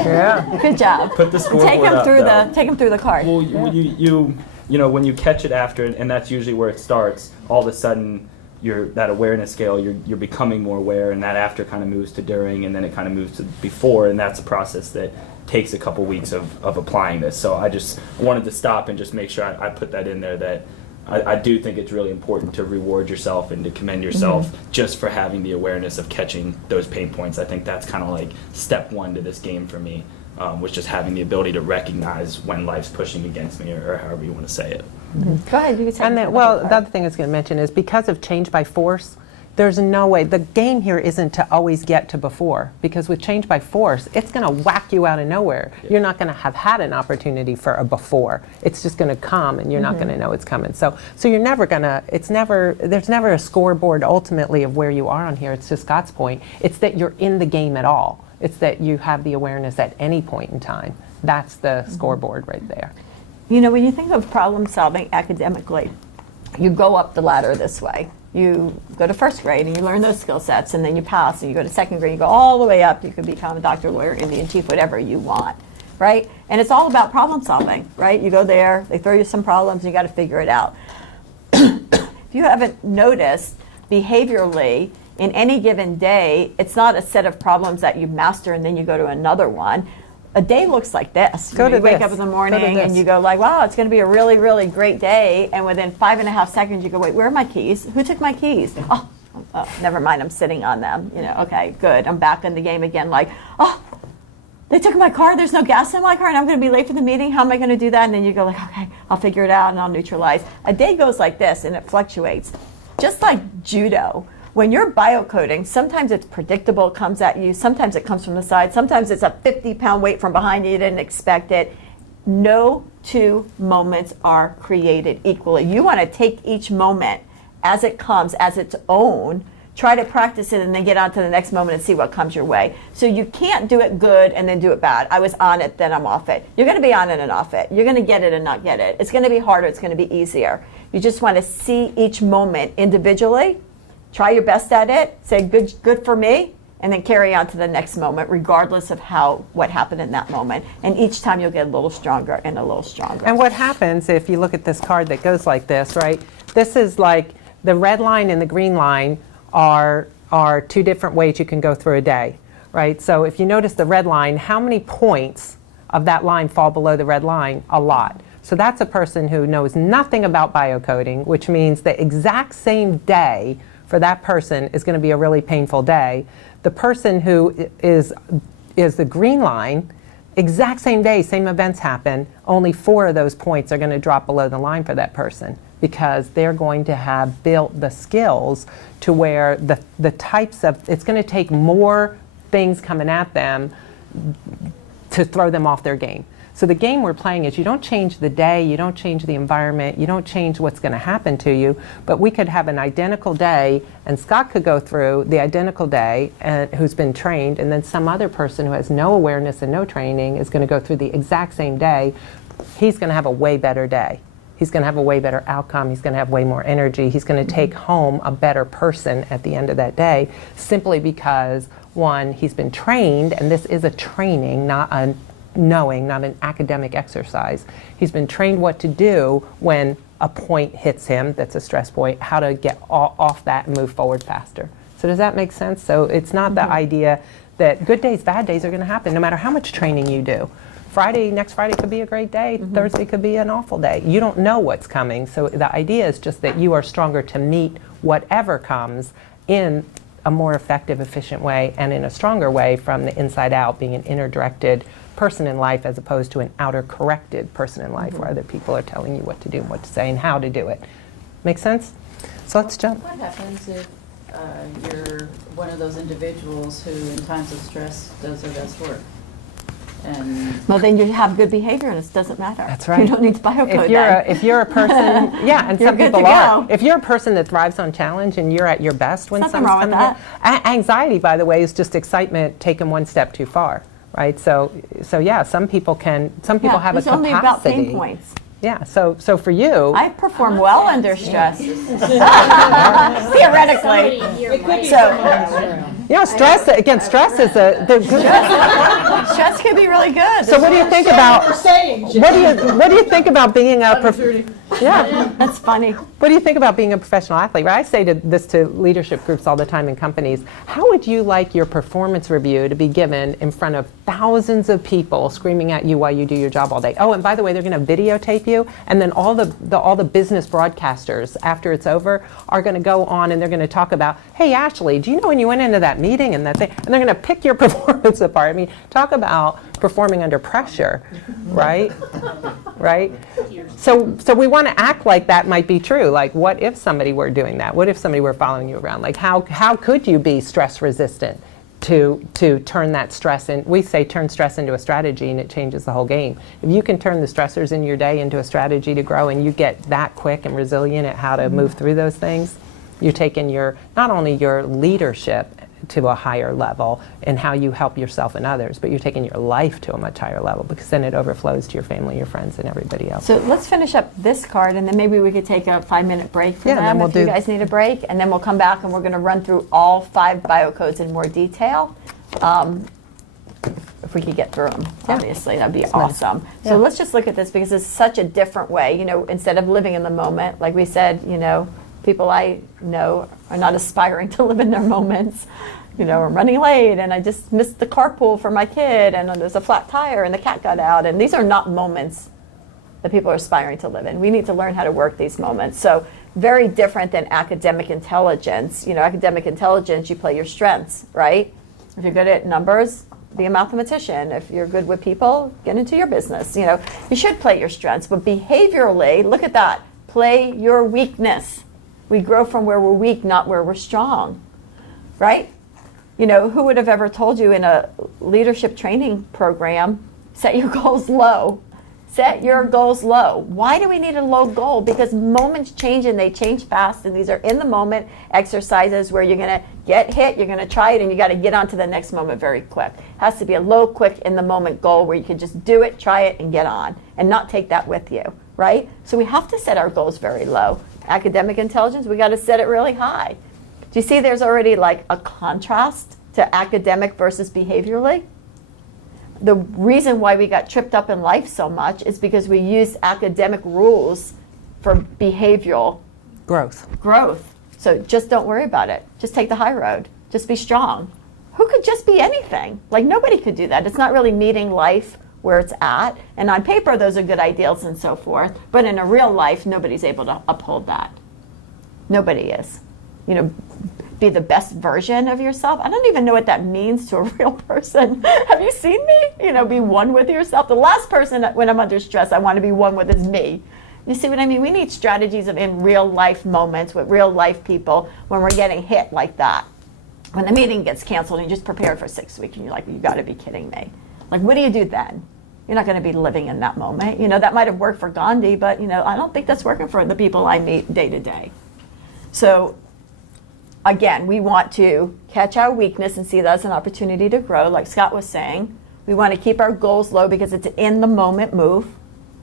Yeah. Good job. Put the scoreboard Take them up, through though. take them through the card. Well, you know, when you catch it after, and that's usually where it starts. All of a sudden, that awareness scale, you're becoming more aware, and that after kind of moves to during, and then it kind of moves to before, and that's a process that takes a couple weeks of applying this. So I just wanted to stop and just make sure I put that in there, that I do think it's really important to reward yourself and to commend yourself just for having the awareness of catching those pain points. I think that's kind of like step one to this game for me, was just having the ability to recognize when life's pushing against me, or however you want to say it. Go ahead. You can take And them then, through well, the the card. other thing I was going to mention is because of change by force, there's no way. The game here isn't to always get to before, because with change by force, it's going to whack you out of nowhere. Yeah. You're not going to have had an opportunity for a before. It's just going to come, and you're not going to know it's coming. So you're never going to. There's never a scoreboard ultimately of where you are on here. It's to Scott's point. It's that you're in the game at all. It's that you have the awareness at any point in time. That's the scoreboard right there. You know, when you think of problem solving academically, you go up the ladder this way. You go to first grade and you learn those skill sets, and then you pass, and you go to second grade, you go all the way up. You can become a doctor, lawyer, Indian chief, whatever you want, right? And it's all about problem solving, right? You go there, they throw you some problems, and you got to figure it out. If you haven't noticed behaviorally, in any given day, it's not a set of problems that you master and then you go to another one. A day looks like this. Go to You wake this. up in the Go to morning and this. you go like, wow, it's going to be a really, really great day. And within 5.5 seconds, you go, wait, where are my keys? Who took my keys? Oh, never mind, I'm sitting on them. You know, okay, good. I'm back in the game again. Like, oh, they took my car. There's no gas in my car, and I'm going to be late for the meeting. How am I going to do that? And then you go like, okay, I'll figure it out, and I'll neutralize. A day goes like this, and it fluctuates. Just like judo. When you're biocoding, sometimes it's predictable, it comes at you. Sometimes it comes from the side. Sometimes it's a 50-pound weight from behind you. You didn't expect it. No two moments are created equally. You want to take each moment as it comes, as its own, try to practice it, and then get on to the next moment and see what comes your way. So you can't do it good and then do it bad. I was on it, then I'm off it. You're going to be on it and off it. You're going to get it and not get it. It's going to be harder. It's going to be easier. You just want to see each moment individually. Try your best at it, say good for me, and then carry on to the next moment, regardless of what happened in that moment. And each time you'll get a little stronger and a little stronger. And what happens if you look at this card that goes like this, right? This is like the red line and the green line are two different ways you can go through a day, right? So if you notice the red line, how many points of that line fall below the red line? A lot. So that's a person who knows nothing about biocoding, which means the exact same day for that person is going to be a really painful day. The person who is the green line, exact same day, same events happen, only 4 of those points are going to drop below the line for that person, because they're going to have built the skills to where the types of, it's going to take more things coming at them to throw them off their game. So the game we're playing is you don't change the day, you don't change the environment, you don't change what's going to happen to you, but we could have an identical day, and Scott could go through the identical day and who's been trained, and then some other person who has no awareness and no training is going to go through the exact same day. He's going to have a way better day. He's going to have a way better outcome. He's going to have way more energy. He's going to take home a better person at the end of that day, simply because, one, he's been trained, and this is a training, not a knowing, not an academic exercise. He's been trained what to do when a point hits him that's a stress point, how to get off that and move forward faster. So does that make sense? So it's not the idea that good days, bad days are going to happen no matter how much training you do. Next Friday could be a great day, Thursday could be an awful day. You don't know what's coming. So the idea is just that you are stronger to meet whatever comes in a more effective, efficient way, and in a stronger way from the inside out, being an inner directed person in life as opposed to an outer corrected person in life where other people are telling you what to do and what to say and how to do it. Make sense? So let's jump. What happens if you're one of those individuals who in times of stress does their best work? And Well, then you have good behavior, and it doesn't matter. That's right. You don't need to biocode If you're a person, yeah, and You're some good people to are. go. If you're a person that thrives on challenge and you're at your best when Nothing something's wrong with coming in, anxiety, by the way, is just excitement taken one step too far. right? So yeah, some people have a it's only about pain capacity. points. Yeah, so for you, I perform well under stress. Somebody Theoretically. here might- stress is Stress can be really good. so what do you think For about, saying, Jim. what do you think about being yeah, That's funny. what do you think about being a professional athlete? Right? I say this to leadership groups all the time in companies. How would you like your performance review to be given in front of thousands of people screaming at you while you do your job all day? Oh, and by the way, they're going to videotape you, and then all the business broadcasters after it's over are going to go on and they're going to talk about, hey, Ashley, do you know when you went into that meeting and that thing? And they're going to pick your performance apart. I mean, talk about performing under pressure, right? Right? So we want to act like that might be true. Like, what if somebody were doing that? What if somebody were following you around? Like, how could you be stress resistant to turn that stress in? We say turn stress into a strategy, and it changes the whole game. If you can turn the stressors in your day into a strategy to grow, and you get that quick and resilient at how to move through those things, you're taking not only your leadership to a higher level in how you help yourself and others, but you're taking your life to a much higher level, because then it overflows to your family, your friends, and everybody else. So let's finish up this card, and then maybe we could take a 5-minute break from Yeah, and then them we'll if you do- guys need a break, and then we'll come back and we're going to run through all 5 biocodes in more detail. If we could get through them, obviously, that'd be awesome. Yeah. So let's just look at this, because it's such a different way. Instead of living in the moment, like we said, people I know are not aspiring to live in their moments. I'm running late, and I just missed the carpool for my kid, and there's a flat tire, and the cat got out. And these are not moments that people are aspiring to live in. We need to learn how to work these moments. So very different than academic intelligence. Academic intelligence, you play your strengths, right? If you're good at numbers, be a mathematician. If you're good with people, get into your business. You should play your strengths, but behaviorally, look at that. Play your weakness. We grow from where we're weak, not where we're strong, right? Who would have ever told you in a leadership training program, set your goals low? Set your goals low. Why do we need a low goal? Because moments change, and they change fast, and these are in the moment exercises where you're going to get hit, you're going to try it, and you got to get on to the next moment very quick. It has to be a low, quick, in the moment goal where you can just do it, try it, and get on, and not take that with you, right? So we have to set our goals very low. Academic intelligence, we got to set it really high. Do you see there's already like a contrast to academic versus behaviorally? The reason why we got tripped up in life so much is because we used academic rules for behavioral growth. So just don't worry about it. Just take the high road. Just be strong. Who could just be anything? Like, nobody could do that. It's not really meeting life where it's at. And on paper, those are good ideals and so forth. But in a real life, nobody's able to uphold that. Nobody is. Be the best version of yourself. I don't even know what that means to a real person. Have you seen me? Be one with yourself. The last person, when I'm under stress, I want to be one with is me. You see what I mean? We need strategies in real life moments with real life people when we're getting hit like that. When the meeting gets canceled and you just prepared for 6 weeks and you're like, you got to be kidding me. Like, what do you do then? You're not going to be living in that moment. That might have worked for Gandhi, but I don't think that's working for the people I meet day to day. So again, we want to catch our weakness and see that as an opportunity to grow. Like Scott was saying, we want to keep our goals low because it's an in-the-moment move,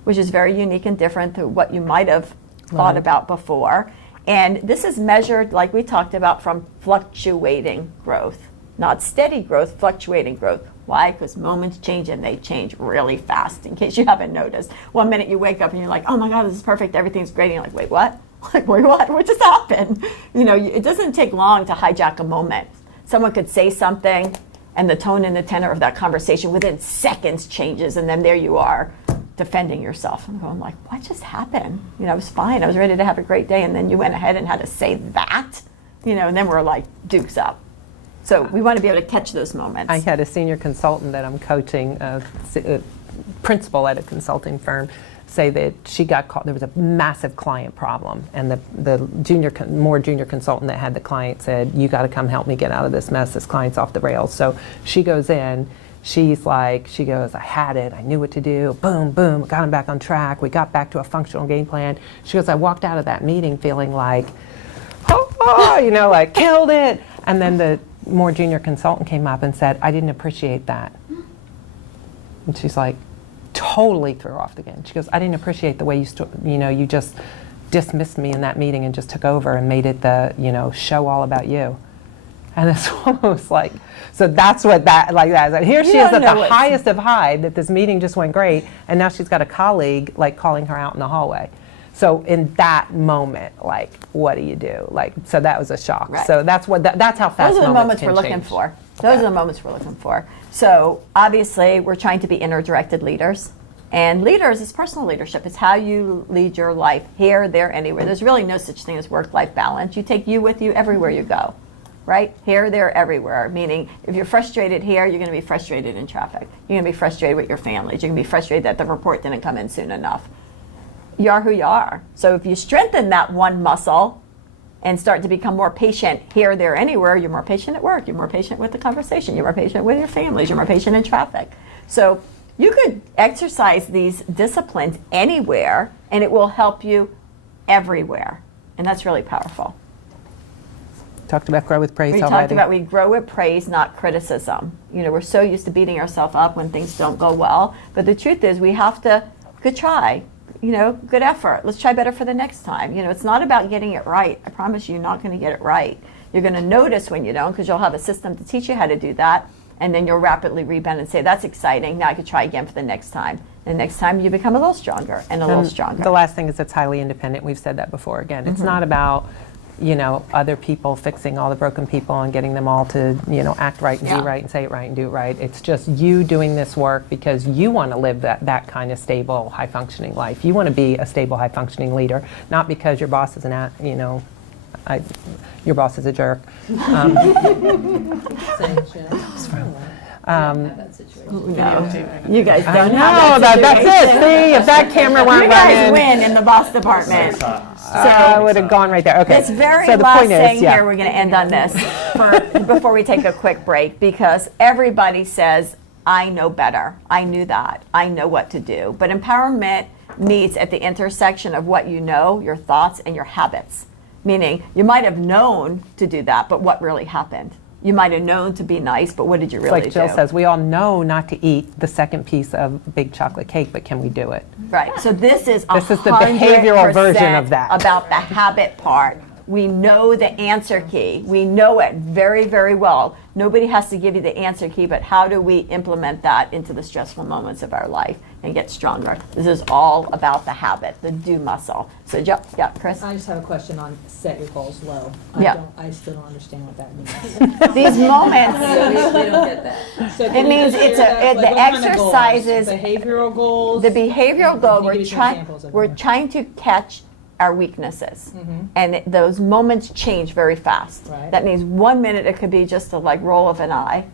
which is very unique and different to what you might have thought about before. And this is measured, like we talked about, from fluctuating growth. Not steady growth, fluctuating growth. Why? Because moments change, and they change really fast, in case you haven't noticed. 1 minute you wake up and you're like, oh my God, this is perfect, everything's great. And you're like, wait, what? Like, wait, what? What just happened? It doesn't take long to hijack a moment. Someone could say something, and the tone and the tenor of that conversation within seconds changes, and then there you are defending yourself. I'm going like, what just happened? I was fine. I was ready to have a great day, and then you went ahead and had to say that, and then we're like dukes up. So we want to be able to catch those moments. I had a senior consultant that I'm coaching, a principal at a consulting firm, say that she got called. There was a massive client problem, and the more junior consultant that had the client said, "You got to come help me get out of this mess. This client's off the rails." So she goes in. She goes, "I had it. I knew what to do. Boom, boom. Got him back on track. We got back to a functional game plan." She goes, "I walked out of that meeting feeling like, like killed it." And then the more junior consultant came up and said, "I didn't appreciate that." And she's like, totally threw her off again. She goes, I didn't appreciate the way you just dismissed me in that meeting and just took over and made it the, show all about you. And it's almost like, so that's what that is. Here she is at the highest of high, that this meeting just went great, and now she's got a colleague like calling her out in the hallway. So in that moment, like, what do you do? Like, so that was a shock. Right. So that's how fast Those are the moments can we're looking change. for. Those are the moments we're looking for. So obviously, we're trying to be inner-directed leaders. And leaders is personal leadership. It's how you lead your life here, there, anywhere. There's really no such thing as work-life balance. You take you with you everywhere you go, right? Here, there, everywhere. Meaning, if you're frustrated here, you're going to be frustrated in traffic. You're going to be frustrated with your families. You're going to be frustrated that the report didn't come in soon enough. You are who you are. So if you strengthen that one muscle and start to become more patient here, there, anywhere, you're more patient at work. You're more patient with the conversation. You're more patient with your families. You're more patient in traffic. So you could exercise these disciplines anywhere, and it will help you everywhere. And that's really powerful. Talked about grow with praise We already. talked about we grow with praise, not criticism. We're so used to beating ourselves up when things don't go well. But the truth is we have to, good try, good effort. Let's try better for the next time. It's not about getting it right. I promise you're not going to get it right. You're going to notice when you don't, because you'll have a system to teach you how to do that. And then you'll rapidly rebound and say, that's exciting. Now I could try again for the next time. And next time you become a little stronger and a little stronger. The last thing is it's highly independent. We've said that before. Again, it's not about, other people fixing all the broken people and getting them all to, act right and do right and say it right and do it right. It's just you doing this work because you want to live that kind of stable, high-functioning life. You want to be a stable, high-functioning leader, not because your boss is your boss is a jerk. That situation. No, you guys I don't know, have that that's it. situation. See, if that camera weren't You guys running, win in the boss department. I would have gone right there. Okay. This very so the last point thing is, yeah. here, we're going to end on this before we take a quick break, because everybody says, I know better. I knew that. I know what to do. But empowerment meets at the intersection of what you know, your thoughts, and your habits. Meaning, you might have known to do that, but what really happened? You might have known to be nice, but what did you really do? Like Jill says, we all know not to eat the second piece of big chocolate cake, but can we do it? Right. So this is This is the behavioral version of that. About the habit part. We know the answer key. We know it very, very well. Nobody has to give you the answer key, but how do we implement that into the stressful moments of our life and get stronger? This is all about the habit, the do muscle. So, yeah, Chris? I just have a question on set your goals low. Yeah. I still don't understand what that means. These moments, They don't get that. So it can you means just it's share that? the Like, what kind of goals? exercises, Behavioral goals? the behavioral goal, Can you give me some examples of we're them? trying to catch our weaknesses. And those moments change very fast. Right. That means 1 minute it could be just a roll of an eye,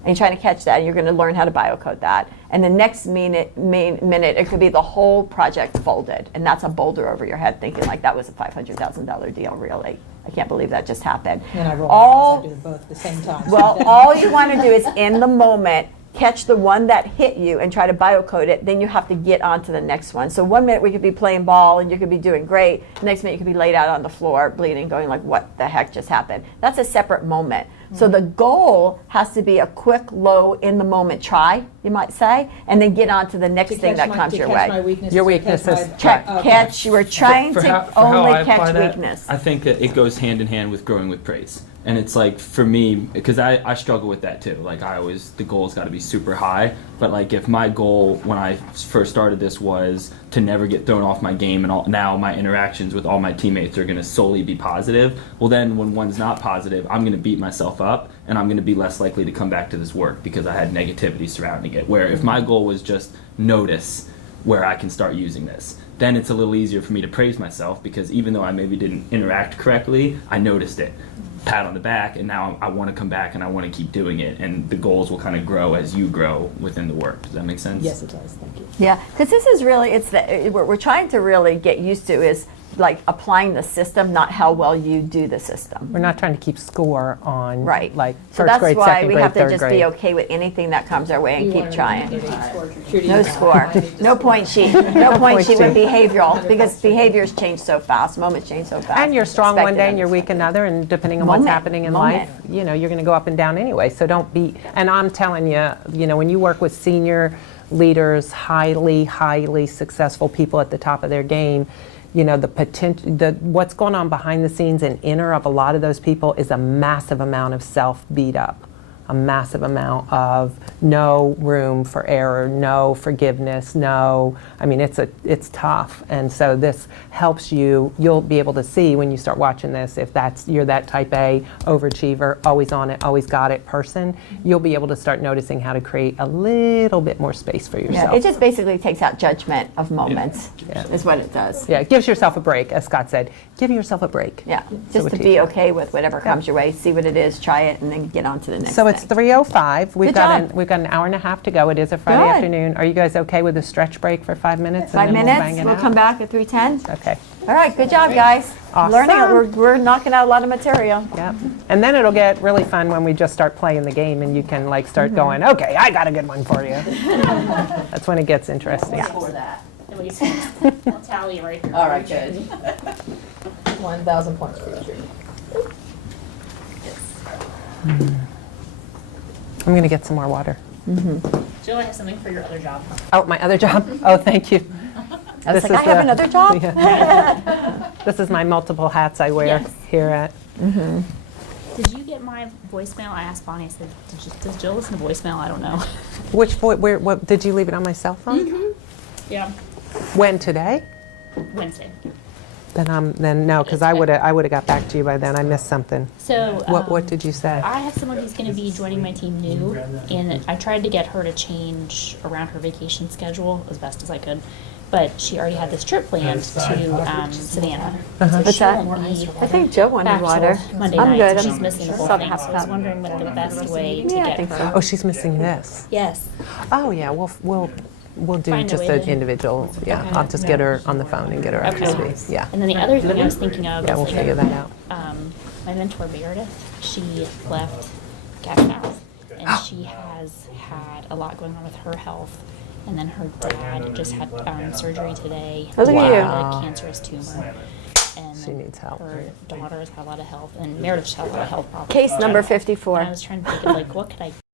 and you're trying to catch that, and you're going to learn how to biocode that. And the next minute it could be the whole project folded, and that's a boulder over your head, thinking like that was a $500,000 deal, really. I can't believe that just happened. And I roll my eyes, I do both at the same time. Well, all you want to do is in the moment catch the one that hit you and try to biocode it. Then you have to get on to the next one. So 1 minute we could be playing ball and you could be doing great. The next minute you could be laid out on the floor bleeding, going like, what the heck just happened? That's a separate moment. So the goal has to be a quick, low, in the moment try, you might say, and then get on to the next thing that comes your way. Your weaknesses. Catch. We're trying to only catch weakness. I think that it goes hand in hand with growing with praise. And it's like, for me, because I struggle with that too. Like, the goal's got to be super high. But like, if my goal when I first started this was to never get thrown off my game, and now my interactions with all my teammates are going to solely be positive, well then when one's not positive, I'm going to beat myself up, and I'm going to be less likely to come back to this work because I had negativity surrounding it. Where if my goal was just notice where I can start using this, then it's a little easier for me to praise myself, because even though I maybe didn't interact correctly, I noticed it. Pat on the back, and now I want to come back and I want to keep doing it, and the goals will kind of grow as you grow within the work. Does that make sense? Yes, it does. Thank you. Yeah, because this is really, what we're trying to really get used to is like applying the system, not how well you do the system. We're not trying to keep score on Right. like So first that's grade, why second we grade, have to third just grade. be okay with anything that comes our way and You keep wanted trying. to get a No score. No point sheet. No point sheet with behavioral, because behaviors change so fast, moments change so fast. And you're strong one day and you're Expected weak another, and depending on what's Moment. happening in Moment. life, you're going to go up and down anyway. So don't be, and I'm telling you, when you work with senior leaders, highly successful people at the top of their game, you know, the potential, what's going on behind the scenes and inner of a lot of those people is a massive amount of self beat up, a massive amount of no room for error, no forgiveness, no, I mean, it's tough. And so this helps you, you'll be able to see when you start watching this, if you're that type A, overachiever, always on it, always got it person, you'll be able to start noticing how to create a little bit more space for yourself. Yeah, it just basically takes out judgment of moments, Yeah. is what it does. Yeah, it gives yourself a break, as Scott said. Give yourself a break. Yeah, So just a to be teacher. okay with whatever comes your way, see what it is, try it, and then get on to the next So thing. it's 3:05. We've Good got job. we've got an hour and a half to go. It is a Friday Good. afternoon. Are you guys okay with a stretch break for 5 minutes? 5 and then We'll, minutes, bang it we'll out? come back at 3:10. Okay. All right, good job, guys. Awesome. Learning, we're knocking out a lot of material. Yep. And then it'll get really fun when we just start playing the game and you can like start going, okay, I got a good one for you. That's when it gets interesting. For that. At least I'll tally right here. All right, good. 1,000 points for each. I'm going to get some more water. Jill, I have something for your other job. Oh, my other job? Oh, thank you. I was This like, I is have the- another job? Yeah. This is my multiple hats I wear Yes. here at. Did you get my voicemail? I asked Bonnie, I said, does Jill listen to voicemail? I don't know. Which what did you leave it on my cell phone? Yeah, When today? Wednesday. Then no, because I would have got back to you by then. I missed something. So. What did you say? I have someone who's going to be joining my team new, and I tried to get her to change around her vacation schedule as best as I could, but she already had this trip planned to Savannah. So What's she that? won't be I think Joe wanted back water. till Monday I'm night, good. so I'm she's missing the whole saw the thing. half So I was cup. wondering what the best way to Yeah, I get think her. so. Oh, she's missing this. Yes. Oh yeah, we'll do Find a just way the to- individual. Yeah, Okay. I'll just get her on the phone and get her up to Okay. speed. Yeah. And then the other thing I was thinking of Yeah, is we'll figure that out. My mentor Meredith, she left Cash and she has had a lot going on with her health. And then her dad just had surgery today. Oh, look at you. Wow. A cancerous tumor. And She needs help. Her daughter's had a lot of health, and Meredith's had a lot of health problems. Case number And I 54. was trying to think of like, what could I